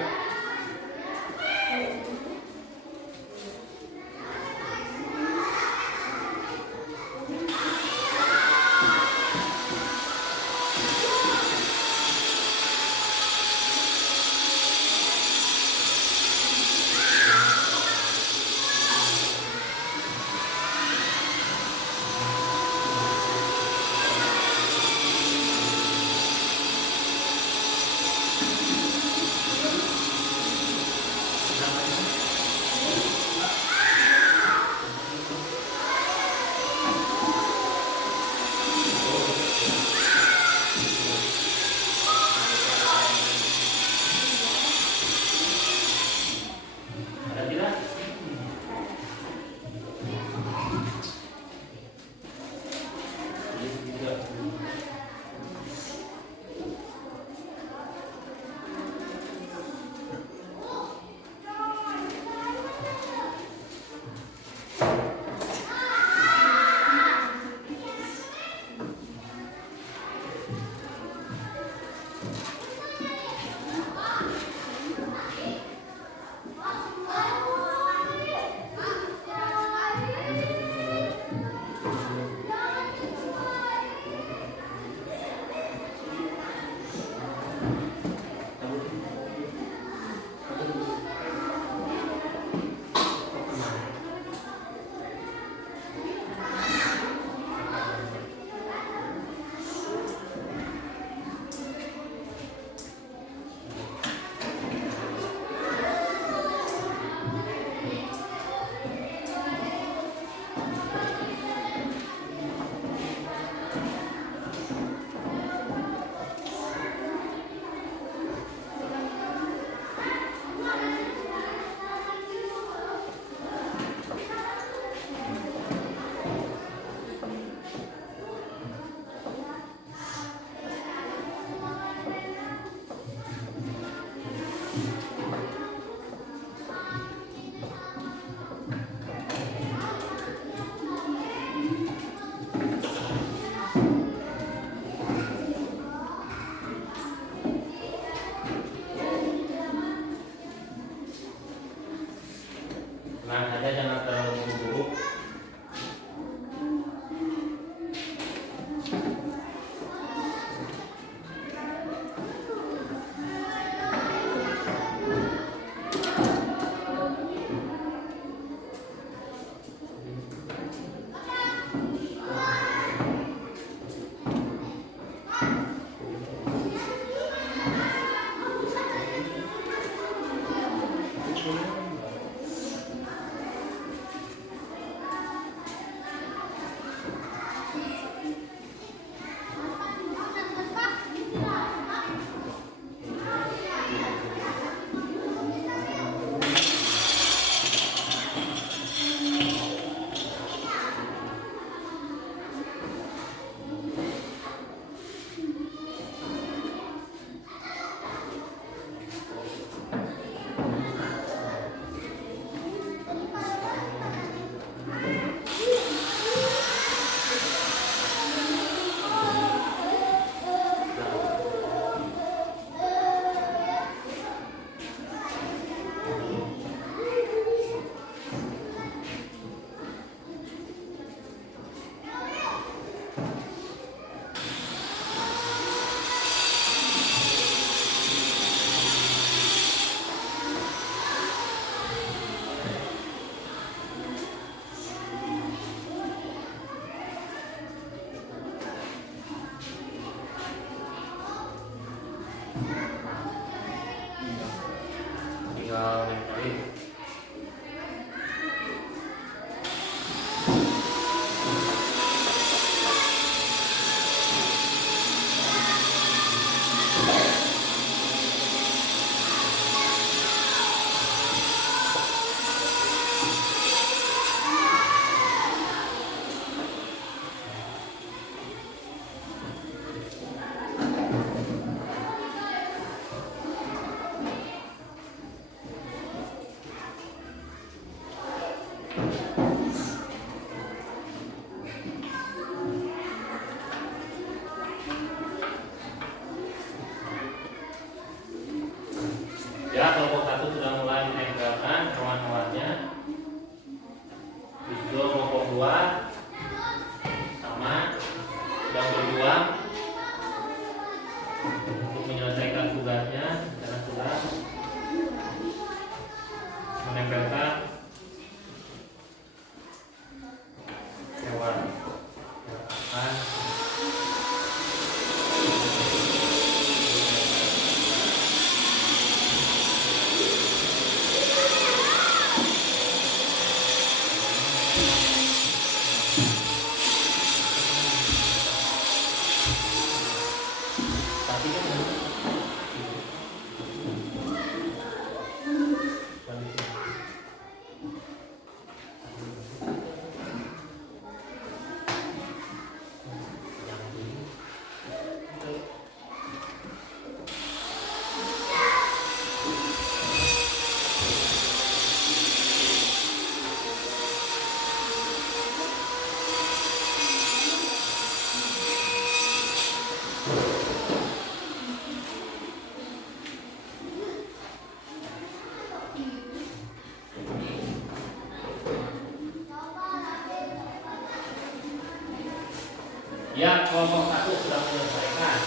kelompok 1 sudah menyelesaikan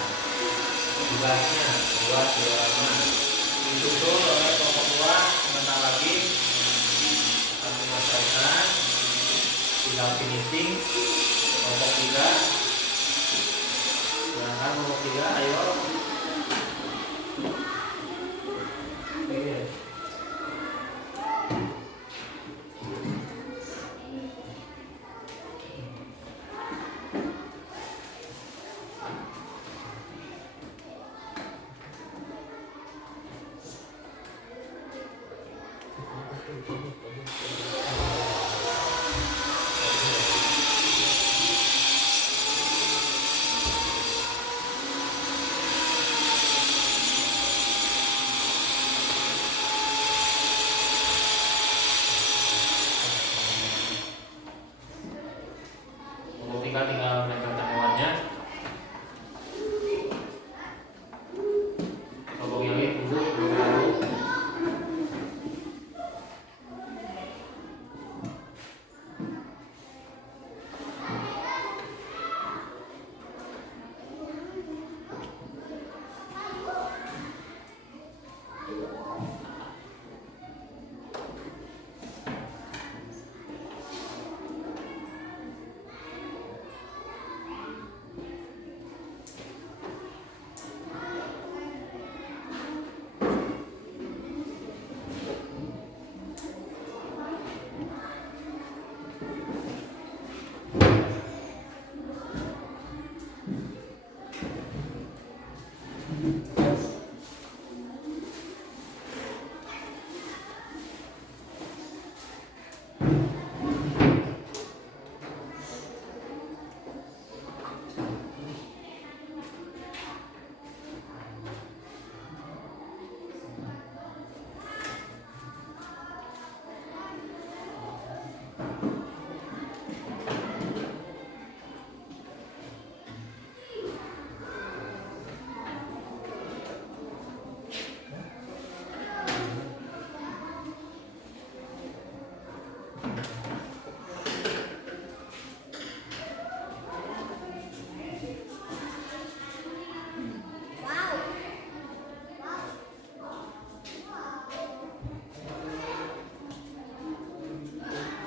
tugasnya, buat diorama. Disusul oleh kelompok 2 sebentar lagi akan menyelesaikan, tinggal finishing. Kelompok 3, silakan kelompok 3, ayo. Oke. Tinggal menempelkan hewannya. Kelompok yang ini tunggu.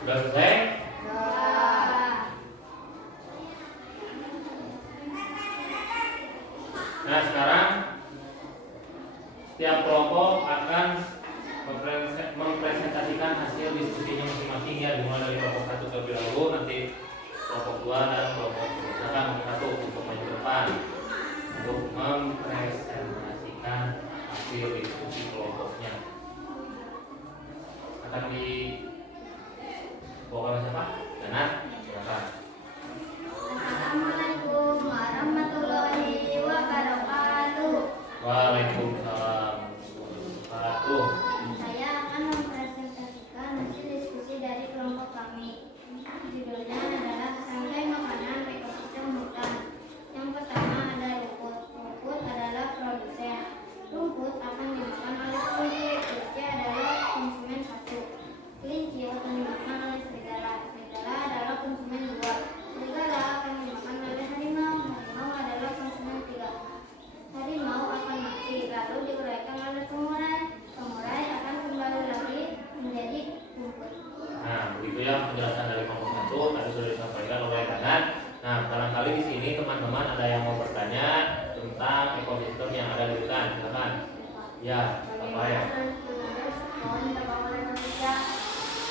Sudah selesai? Nah, sekarang tiap kelompok akan mempresentasikan hasil diskusinya masing-masing ya, dimulai dari kelompok 1 terlebih dahulu, nanti kelompok 2 dan kelompok kelompok 1 untuk maju ke depan untuk mempresentasikan hasil diskusi kelompoknya. Akan dibawa oleh siapa? Danat, silakan. Assalamualaikum warahmatullahi wabarakatuh. Waalaikumsalam warahmatullahi wabarakatuh. Saya akan mempresentasikan hasil diskusi dari kelompok kami. Judulnya adalah Rantai Makanan Ekosistem Hutan. Yang pertama ada rumput. Rumput adalah produsen. Rumput akan dimakan oleh kelinci. Kelinci adalah konsumen 1. Kelinci akan dimakan oleh serigala. Serigala adalah konsumen 2. Serigala akan dimakan oleh harimau. Harimau adalah konsumen 3. Harimau akan mati lalu diuraikan oleh pengurai. Pengurai akan kembali lagi menjadi rumput. Nah, begitu ya penjelasan dari kelompok 1 tadi sudah disampaikan oleh Danat. Nah, barangkali di sini teman-teman ada yang mau bertanya tentang ekosistem yang ada di hutan. Silakan. Ya, apa ya?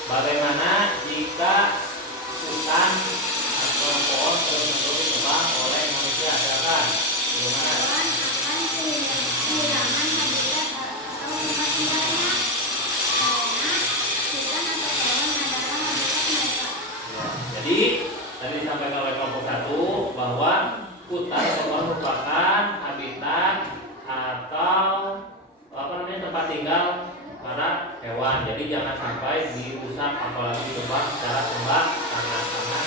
Bagaimana jika hutan atau pohon terus-menerus ditebang oleh manusia? Silakan. Bagaimana? Hewan akan kehilangan habitat atau tempat tinggalnya karena hutan atau pohon adalah habitat mereka. Ya, jadi tadi disampaikan oleh kelompok 1 bahwa hutan atau pohon merupakan habitat atau tempat tinggal para hewan. Jadi jangan sampai dirusak apalagi ditebang secara tembak karena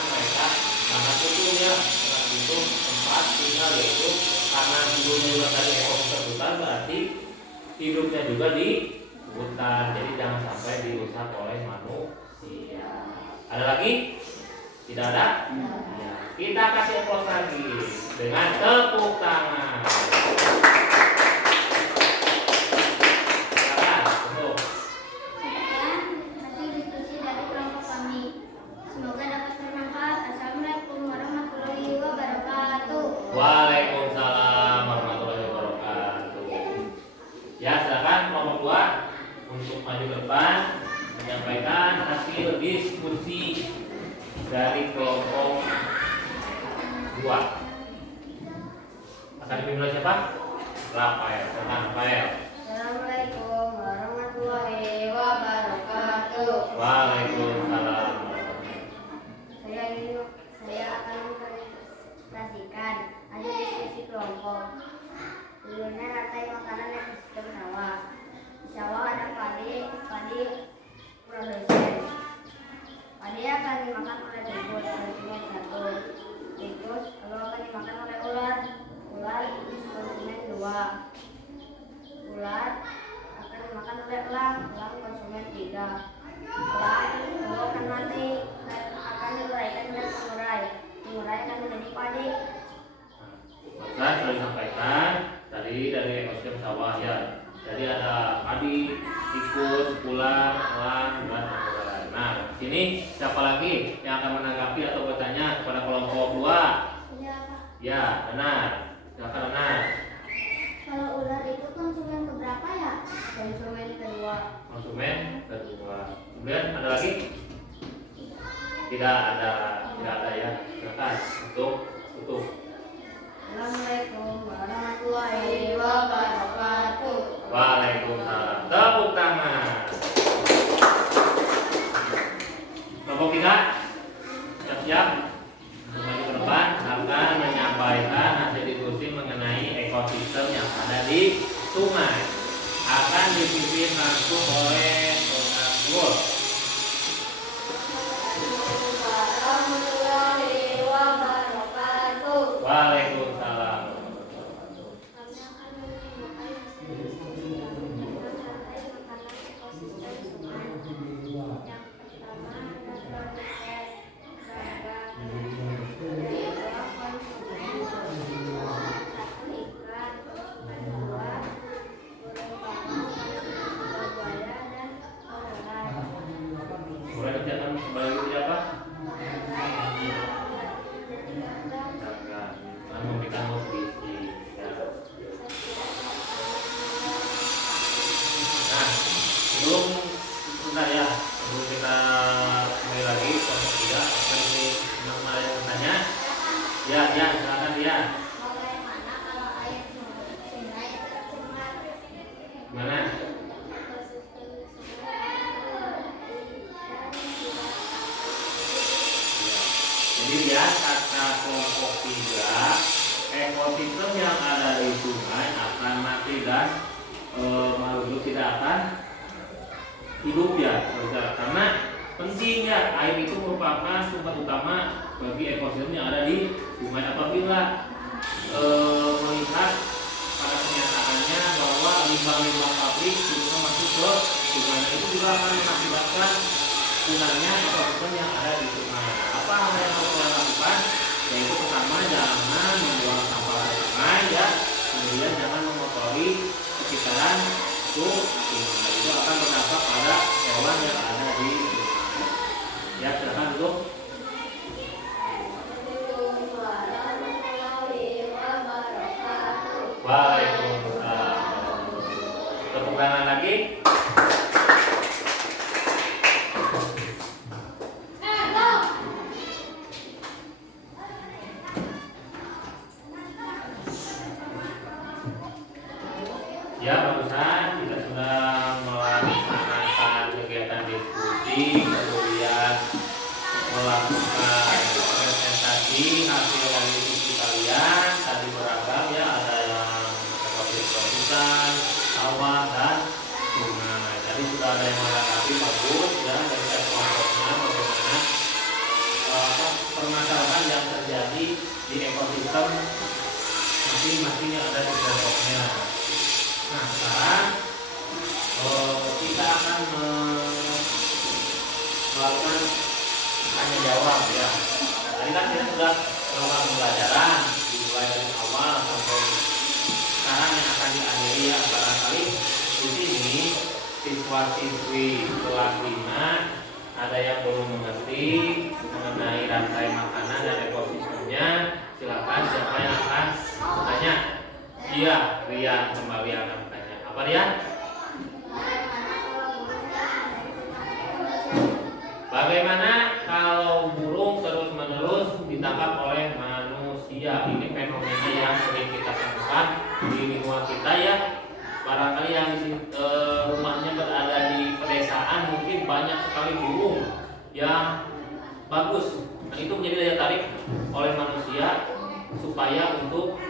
mereka sangat butuh ya, sangat butuh tempat tinggal, yaitu karena hidupnya juga tadi ekosistem hutan berarti hidupnya juga di hutan. Jadi jangan sampai dirusak oleh manusia. Ada lagi? Tidak ada? Ya. Kita kasih aplaus lagi dengan tepuk tangan. Silakan untuk. Sekian hasil diskusi dari kelompok kami. Semoga dapat bermanfaat. Assalamualaikum warahmatullahi wabarakatuh. Waalaikumsalam warahmatullahi wabarakatuh. Ya, silakan kelompok 2 untuk maju ke depan menyampaikan hasil diskusi dari kelompok 2. Akan dipimpin oleh siapa? Rafael. Silakan Rafael. Assalamualaikum warahmatullahi wabarakatuh. Waalaikumsalam. Saya akan mempresentasikan hasil diskusi kelompok. Judulnya rantai makanan ekosistem sawah. Di sawah ada padi produsen. Padi akan dimakan oleh tikus, konsumen 1. Tikus lalu akan dimakan oleh ular, konsumen 2. Ular akan dimakan oleh elang konsumen 3. Elang lalu akan mati dan akan diuraikan dengan pengurai akan menjadi padi. Maka sudah disampaikan tadi dari ekosistem sawah ya. Jadi ada padi, tikus, ular, elang, dan pengurai. Nah, sini siapa lagi yang akan menanggapi atau bertanya kepada kelompok 2? Ya, benar. Silakan benar. Kalau ular itu konsumen keberapa ya? Konsumen kedua. Konsumen kedua. Kemudian ada lagi? Tidak ada ya. Silakan untuk tutup. Assalamualaikum warahmatullahi wabarakatuh. Waalaikumsalam. Tepuk tangan. Kelompok 3 siap-siap untuk maju ke depan akan menyampaikan hasil diskusi mengenai ekosistem yang ada di sungai. Akan dipimpin langsung oleh Saudara Gul. Warahmatullahi wabarakatuh. Waalaikumsalam. Kami akan menyampaikan hasil diskusi tentang rantai makanan ekosistem sungai. Yang pertama ada produsen, pedagang, kedua konsumen, satu ikan, kedua burung panggang, buaya dan pengurai. Mulai kerjaan kembali ke siapa? Akan memberikan nutrisi. Ya. Nah, sebentar ya, sebelum kita mulai lagi kelompok 3, akan ini mulai bertanya. Ya, silakan dia. Bagaimana kalau air sungai tercemar? Gimana? Ekosistem sungai dan tidak Jadi lihat kata kelompok 3, ekosistem yang ada di sungai akan mati dan makhluk hidup tidak akan hidup ya, saudara. Karena pentingnya air itu merupakan sumber utama bagi ekosistem yang ada di sungai. Apabila melihat pada kenyataannya bahwa limbah-limbah pabrik itu masuk ke sungai, itu juga akan mengakibatkan punahnya ekosistem yang ada di sungai. Apa hal yang harus kita lakukan? Yaitu pertama, jangan membuang sampah di sungai ya, kemudian jangan mengotori sekitaran sungai. Itu akan berdampak pada hewan yang ada di sungai. Ya, silakan dulu. Waalaikumsalam. Tepuk tangan lagi. Ya, barusan kita sudah melaksanakan kegiatan diskusi, kemudian melakukan presentasi hasil dari diskusi kalian. Tadi beragam ya, ada yang ekosistem hutan, sawah, dan sungai. Tadi sudah ada yang menanggapi bagus ya dari kelompoknya bagaimana permasalahan yang terjadi di ekosistem masing-masing yang ada di kelompoknya. Nah, sekarang kita akan melakukan tanya jawab ya. Tadi kan kita sudah program pembelajaran dimulai dari awal sampai sekarang yang akan diakhiri ya, barangkali di sini siswa-siswi kelas 5 ada yang belum mengerti mengenai rantai makanan dan ekosistemnya. Silakan siapa yang akan bertanya? Iya, Rian kembali akan bertanya. Apa Rian? Bagaimana kalau burung terus-menerus ditangkap oleh manusia? Ini fenomena yang sering kita temukan di lingkungan kita ya. Barangkali yang rumahnya berada di pedesaan mungkin banyak sekali burung yang bagus. Nah, itu menjadi daya tarik oleh manusia supaya untuk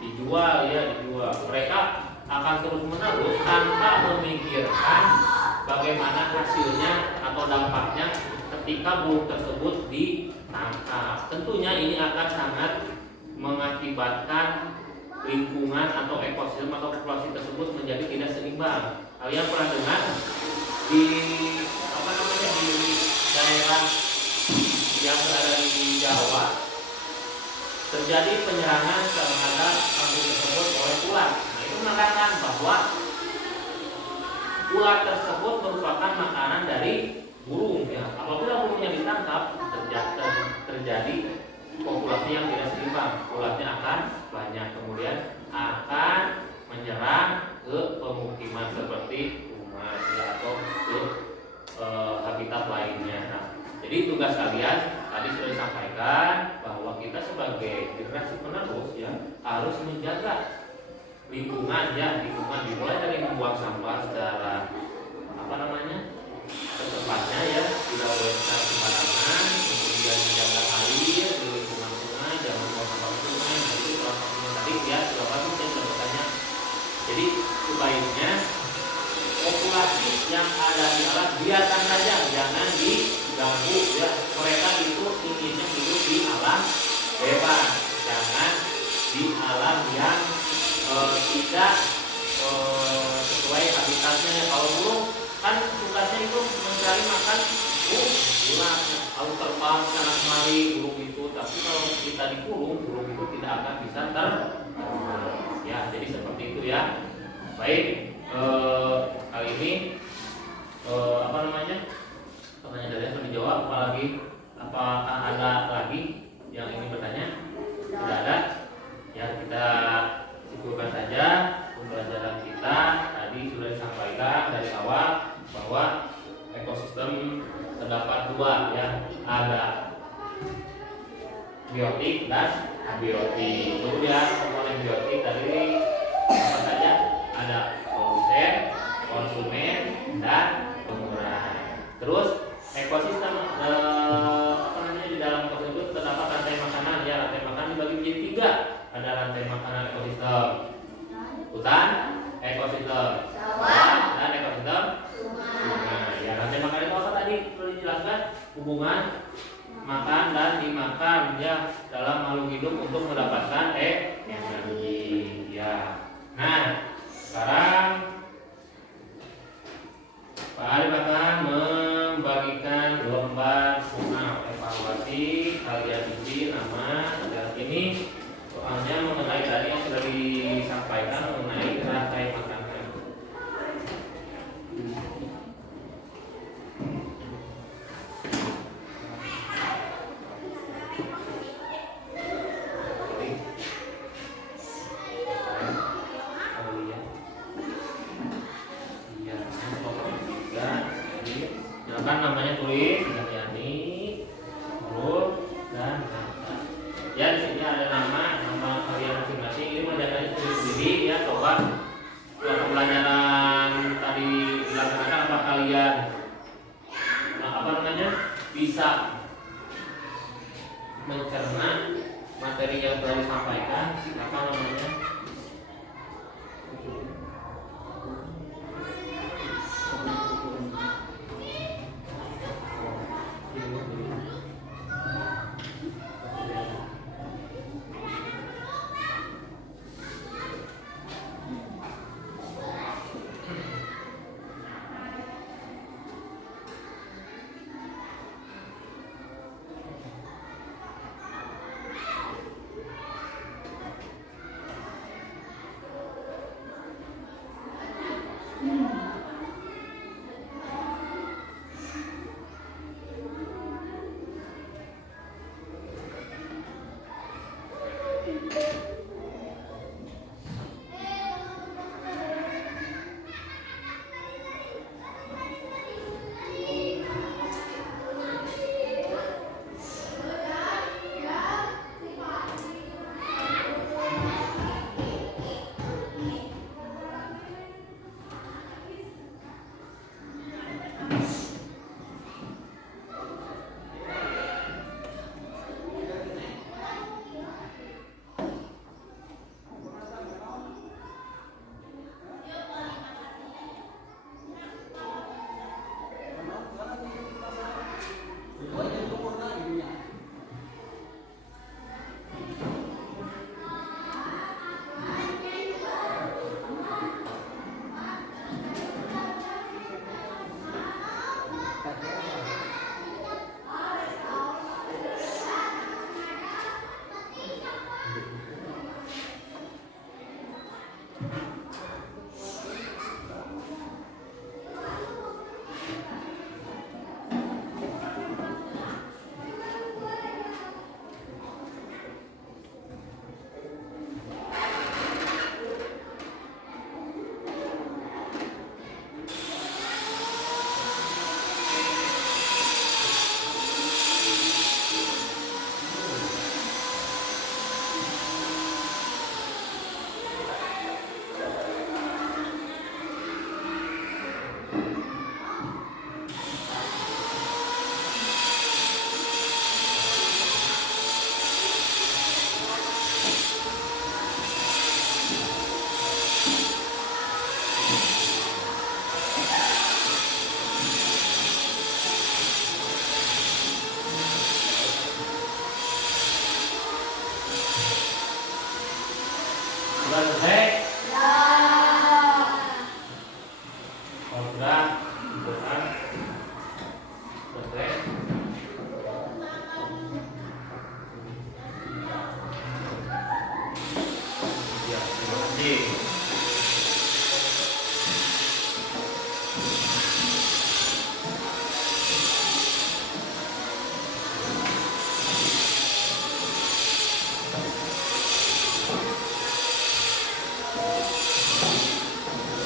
dijual ya, dijual. Mereka akan terus-menerus tanpa memikirkan bagaimana hasilnya atau dampaknya ketika burung tersebut ditangkap. Tentunya ini akan sangat mengakibatkan lingkungan atau ekosistem atau populasi tersebut menjadi tidak seimbang. Kalian pernah dengar di di daerah yang berada di Jawa terjadi penyerangan terhadap kampung tersebut oleh ulat. Nah, itu mengatakan bahwa ulat tersebut merupakan makanan dari burung ya. Apabila burungnya ditangkap terjadi populasi yang tidak seimbang. Ulatnya akan banyak, kemudian akan menyerang ke pemukiman seperti rumah ya, atau ke habitat lainnya. Nah, jadi tugas kalian tadi sudah disampaikan bahwa kita sebagai generasi penerus ya harus menjaga lingkungan ya, lingkungan dimulai dari membuang sampah secara secepatnya ya, tidak boleh secara sembarangan, kemudian menjaga air di lingkungan sungai, jangan buang sampah ke sungai. Nah, itu salah satunya tadi ya, sudah bagus ya sudah bertanya. Jadi sebaiknya populasi yang ada di alam biarkan saja, jangan diganggu ya. Mereka itu inginnya hidup di alam bebas, jangan di alam yang tidak sesuai habitatnya ya. Kalau burung kan tugasnya itu mencari makan bulat, harus terbang sana kemari burung itu. Tapi kalau kita dikurung, burung itu tidak akan bisa terbang ya. Jadi seperti itu ya. Baik, kali ini pertanyaan dari sudah dijawab. Apakah ada lagi yang ingin bertanya? Tidak ada ya, kita cukupkan saja pembelajaran kita. Tadi sudah disampaikan dari awal bahwa ekosistem terdapat dua ya, ada biotik dan abiotik. Kemudian komponen biotik tadi apa saja? Ada produsen, konsumen, dan penggunaan. Terus ekosistem di dalam ekosistem itu terdapat rantai makanan ya. Rantai makanan dibagi menjadi tiga. Ada rantai makanan ekosistem hutan, ekosistem sawah, dan ekosistem sungai. Ya, rantai makanan itu apa tadi? Perlu dijelaskan hubungan makan dan dimakan ya dalam makhluk hidup untuk mendapatkan energi ya. Nah, sekarang Pak Arif akan membagikan lembar soal evaluasi. Kalian isi nama dan ini soalnya mengenai tadi yang sudah disampaikan mengenai rantai makanan. Silakan namanya tulis, Yani, Nurul, dan Nata. Ya, di sini ada nama kalian masing-masing. Ini mendatanya tulis sendiri ya. Coba pembelajaran tadi dilaksanakan apa kalian bisa mencerna materi yang telah disampaikan. Apa namanya?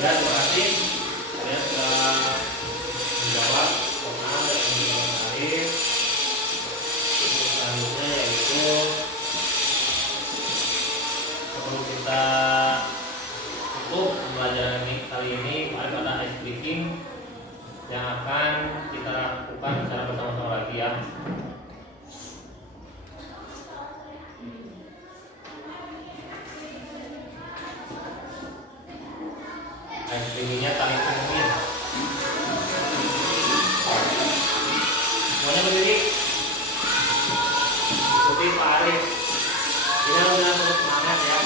Ya, terima kasih. Saya sudah menjawab soal yang menarik. Selanjutnya yaitu sebelum kita tutup pembelajaran kali ini ada ice breaking yang akan kita lakukan secara bersama-sama lagi ya. Ice breakingnya kali ini semuanya berdiri, ikuti Pak Arif. Kita udah terus semangat ya.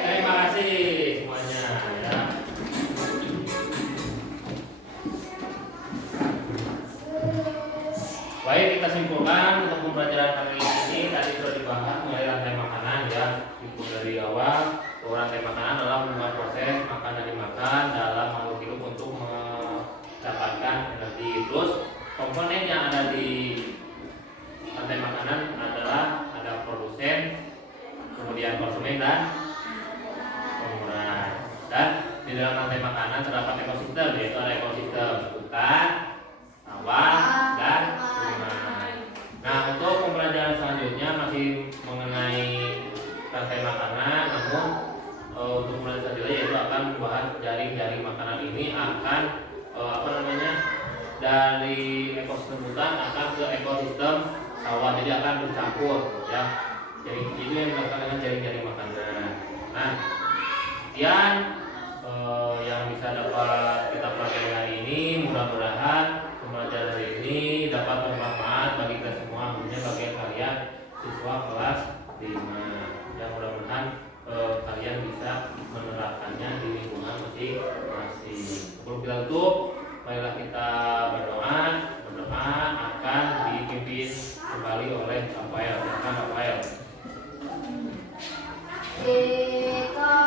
Terima kasih semuanya ya. Baik, kita simpulkan untuk pembelajaran kali ini tadi sudah dibahas mengenai rantai makanan ya. Itu dari awal bahwa rantai makanan adalah membuat proses makan dan dimakan dalam makhluk hidup untuk mendapatkan energi. Terus komponen yang ada di rantai makanan adalah ada produsen, kemudian konsumen dan penggunaan. Dan di dalam rantai makanan terdapat ekosistem, yaitu ada ekosistem hutan, sawah, dan sungai. Nah, untuk pembelajaran selanjutnya masih mengenai rantai makanan, namun untuk pembelajaran selanjutnya yaitu akan membahas jaring-jaring makanan ini akan dari ekosistem hutan akan ke ekosistem sawah, jadi akan bercampur ya. Jadi itu yang dimaksud dengan jaring-jaring makanan. Nah, sekian yang bisa dapat kita pelajari hari ini. Mudah-mudahan pembelajaran hari ini dapat bermanfaat bagi kita semua, khususnya bagi kalian siswa kelas 5. Ya, mudah-mudahan kalian bisa menerapkannya di lingkungan masing-masing. Sebelum kita tutup, marilah kita berdoa akan dipimpin kembali oleh Rafael. Silakan Rafael. Kita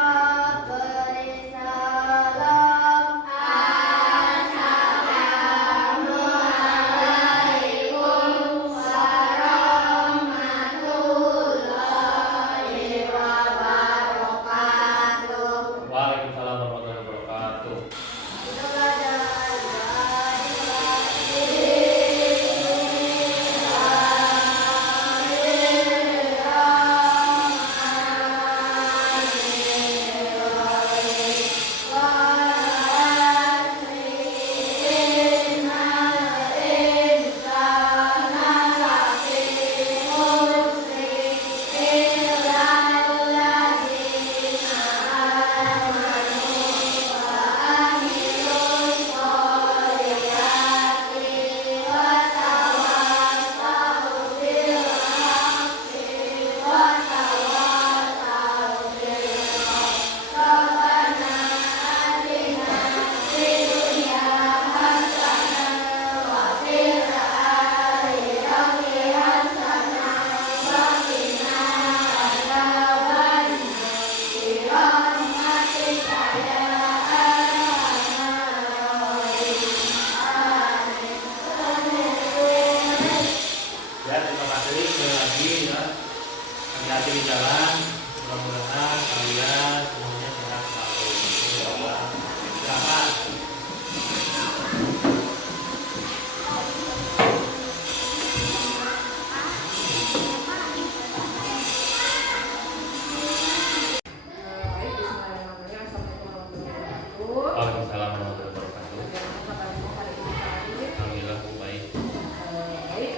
beri salam. Assalamualaikum warahmatullahi wabarakatuh. Waalaikumsalam warahmatullahi wabarakatuh. Kita belajar Ya, terima kasih sekali lagi ya. Hati-hati di jalan. Mudah-mudahan kalian semuanya sehat selalu. Ya Allah. Silakan. Baik, bismillahirrahmanirrahim. Assalamualaikum warahmatullahi wabarakatuh. Waalaikumsalam warahmatullahi wabarakatuh. Bagaimana kabarmu hari ini, Pak Arif? Alhamdulillah baik. Baik,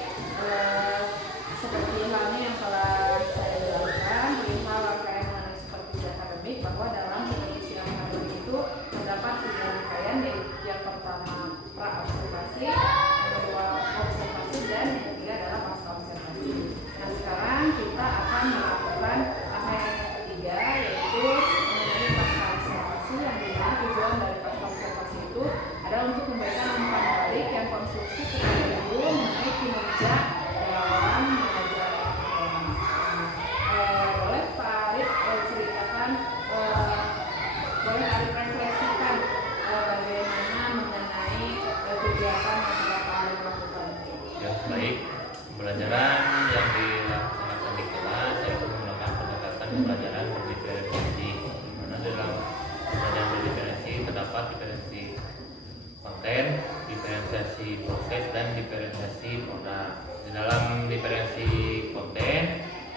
seperti halnya yang telah saya jelaskan, perihal rangkaian seperti akademik kinerja dalam mengajar. Boleh Pak Arif ceritakan, boleh Arif refleksikan bagaimana mengenai kegiatan yang telah Pak Arif lakukan. Ya, baik. Pembelajaran yang dilaksanakan di kelas yaitu menggunakan pendekatan pembelajaran berdiferensiasi. Di mana dalam pembelajaran berdiferensiasi terdapat diferensiasi konten, diferensiasi proses, dan diferensiasi produk. Di dalam diferensiasi konten,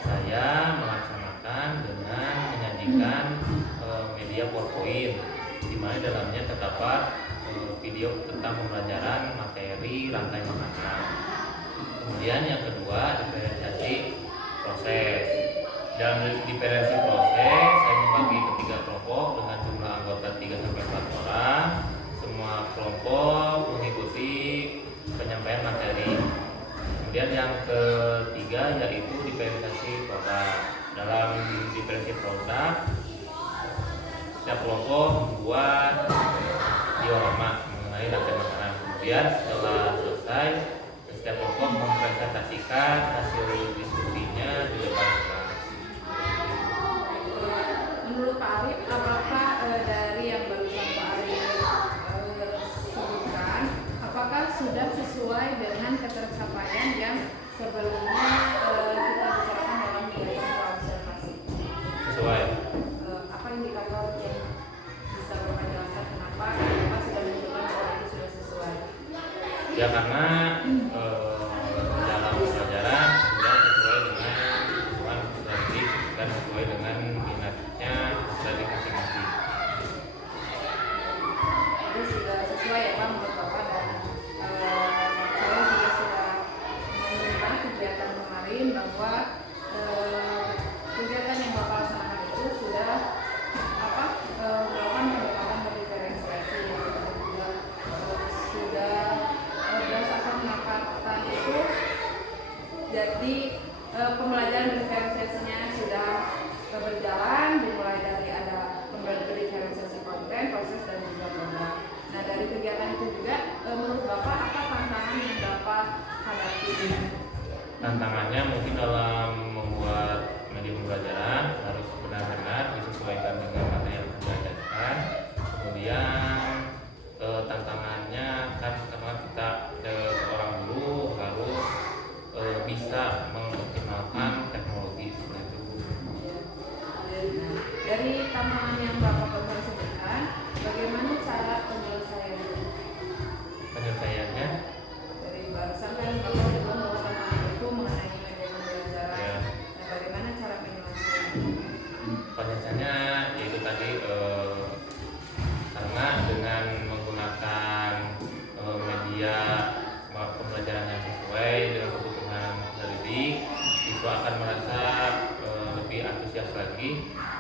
saya melaksanakan dengan menyajikan media PowerPoint, di mana dalamnya terdapat video tentang pembelajaran materi rantai makanan. Kemudian yang kedua, diferensiasi proses. Dalam diferensiasi proses, saya membagi ke 3 kelompok dengan jumlah anggota 3-4 orang. Semua kelompok mengikuti penyampaian materi. Kemudian yang ketiga yaitu diferensiasi produk. Dalam diferensiasi produk, setiap kelompok membuat diorama mengenai rantai makanan. Kemudian setelah selesai, setiap kelompok mempresentasikan hasil diskusinya di depan kelas. Menurut Pak Arif, apakah dari yang barusan Pak Arif sebutkan, apakah sudah sesuai dengan ketercapaian yang sebelumnya kita bicarakan dalam kegiatan observasi? Sesuai. Apa indikator yang bisa Bapak jelaskan kenapa Bapak sudah menunjukkan bahwa itu sudah sesuai? Ya karena dalam pembelajaran sudah sesuai dengan kebutuhan peserta didik dan sesuai dengan minatnya peserta didik masing-masing. Jadi sudah sesuai ya Pak menurut Bapak, dan saya juga sudah menyimak kegiatan kemarin bahwa kegiatan yang Bapak laksanakan itu sudah melakukan pendekatan berdiferensiasi, dan juga sudah berdasarkan pendekatan itu, jadi pembelajaran diferensiasinya sudah berjalan, dimulai dari ada diferensiasi konten, proses, dan juga produk. Nah dari kegiatan itu juga menurut Bapak apa tantangan yang Bapak hadapi? Tantangannya mungkin dalam membuat media pembelajaran harus benar-benar disesuaikan dengan materi yang diajarkan. Kemudian tantangannya kan karena kita seorang guru harus bisa mengoptimalkan teknologi seperti itu. Nah, dari tantangan yang Bapak baru sebutkan, bagaimana cara penyelesaiannya? Penyelesaiannya Dari barusan kan Bapak sudah bahwa tantangan itu mengenai media pembelajaran. Ya. Nah, bagaimana cara penyelesaiannya? penyelesaiannya yaitu tadi karena dengan menggunakan media pembelajaran yang sesuai dengan kebutuhan peserta didik, siswa akan merasa lebih antusias lagi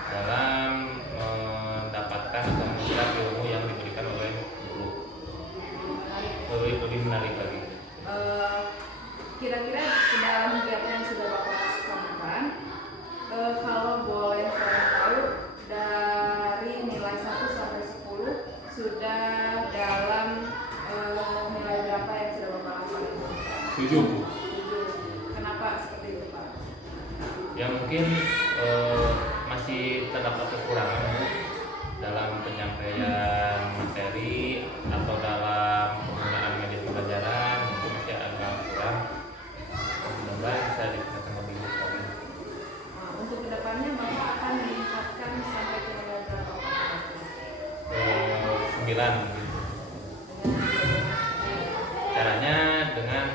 dalam mendapatkan atau mendapat ilmu yang diberikan oleh guru. Lebih menarik lagi. Kira-kira dalam kegiatan yang sudah Bapak laksanakan, kalau boleh saya tahu dari nilai 1 sampai 10 sudah dalam nilai berapa yang sudah Bapak laksanakan? 7. Kenapa seperti itu Pak? Ya mungkin masih terdapat kekurangan Bu, dalam penyampaian materi atau dalam penggunaan media pembelajaran, mungkin masih agak kurang. Mudah-mudahan bisa ditingkatkan lebih lagi. Nah, untuk kedepannya Bapak akan meningkatkan sampai ke nilai berapa Pak? 9 mungkin. Caranya dengan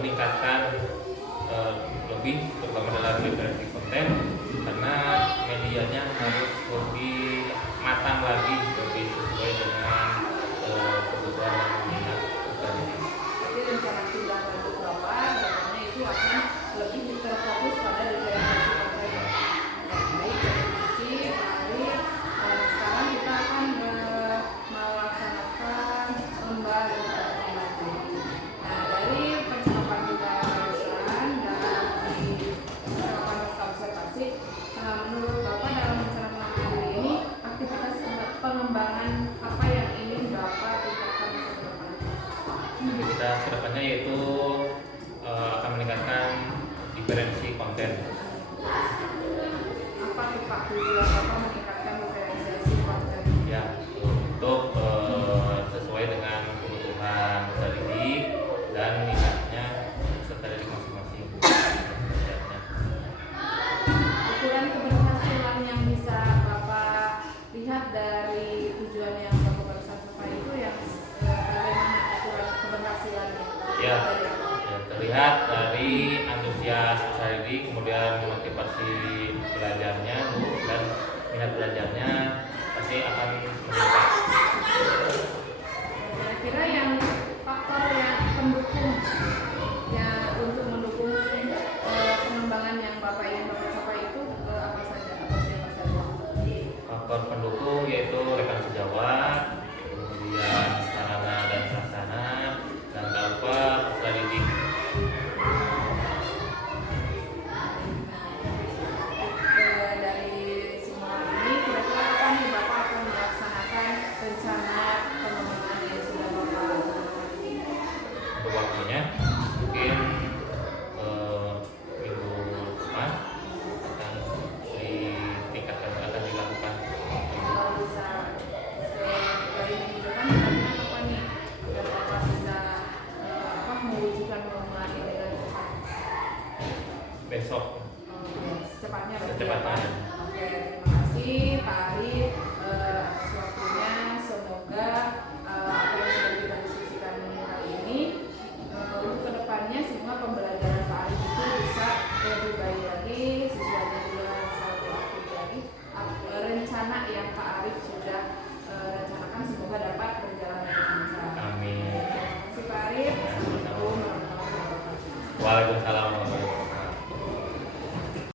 meningkatkan lebih terutama dalam literasi konten, karena medianya harus lebih matang lagi, lebih sesuai dengan kebutuhan dan minat peserta didik. Jadi rencana tindak lanjut Bapak bagaimana itu akan lebih terfokus pada diferensiasi konten. Baik, diskusi, Pak Arif. Sekarang kita akan melaksanakan lomba literasi materi. Nah, dari percakapan kita barusan dan di percakapan observasi, menurut Bapak dalam percakapan materi ini konten. Apa tuh Pak tujuan Bapak meningkatkan diferensiasi konten? Ya, untuk sesuai dengan kebutuhan peserta didik dan minatnya peserta didik masing-masing. Ukuran keberhasilan yang bisa Bapak lihat dari tujuan yang Bapak barusan sampaikan itu yang bagaimana ukuran keberhasilannya? Ya, terlihat dari antusias peserta didik, kemudian motivasi belajarnya, dan minat belajarnya pasti akan meningkat. Kira-kira yang faktor yang pendukung ya untuk mendukung pengembangan yang Bapak ingin Bapak capai itu apa saja? Apa siapa saja? Faktor pendukung yaitu rekan sejawat, kemudian sarana dan prasarana, dan tak lupa peserta didik. Dari semua ini kira-kira apa nih Bapak akan melaksanakan rencana pengembangan yang sudah Bapak lakukan ini? Untuk waktunya mungkin minggu depan akan ditingkatkan, akan dilakukan. Kalau bisa dari minggu depan kira-kira apa nih agar Bapak bisa mewujudkan pengembangan ini dengan cepat? Besok Secepatnya berarti ya, Secepatnya. Pak. Oke, terima kasih Pak Arif atas waktunya. Semoga apa yang sudah kita diskusikan hari ini untuk kedepannya semua pembelajaran Pak Arif itu bisa lebih baik lagi, siswanya juga bisa lebih aktif lagi. Rencana yang Pak Arif sudah rencanakan semoga dapat berjalan dengan lancar. Amin. Terima kasih Pak Arif. Assalamualaikum warahmatullahi wabarakatuh. Waalaikumsalam warahmatullahi wabarakatuh.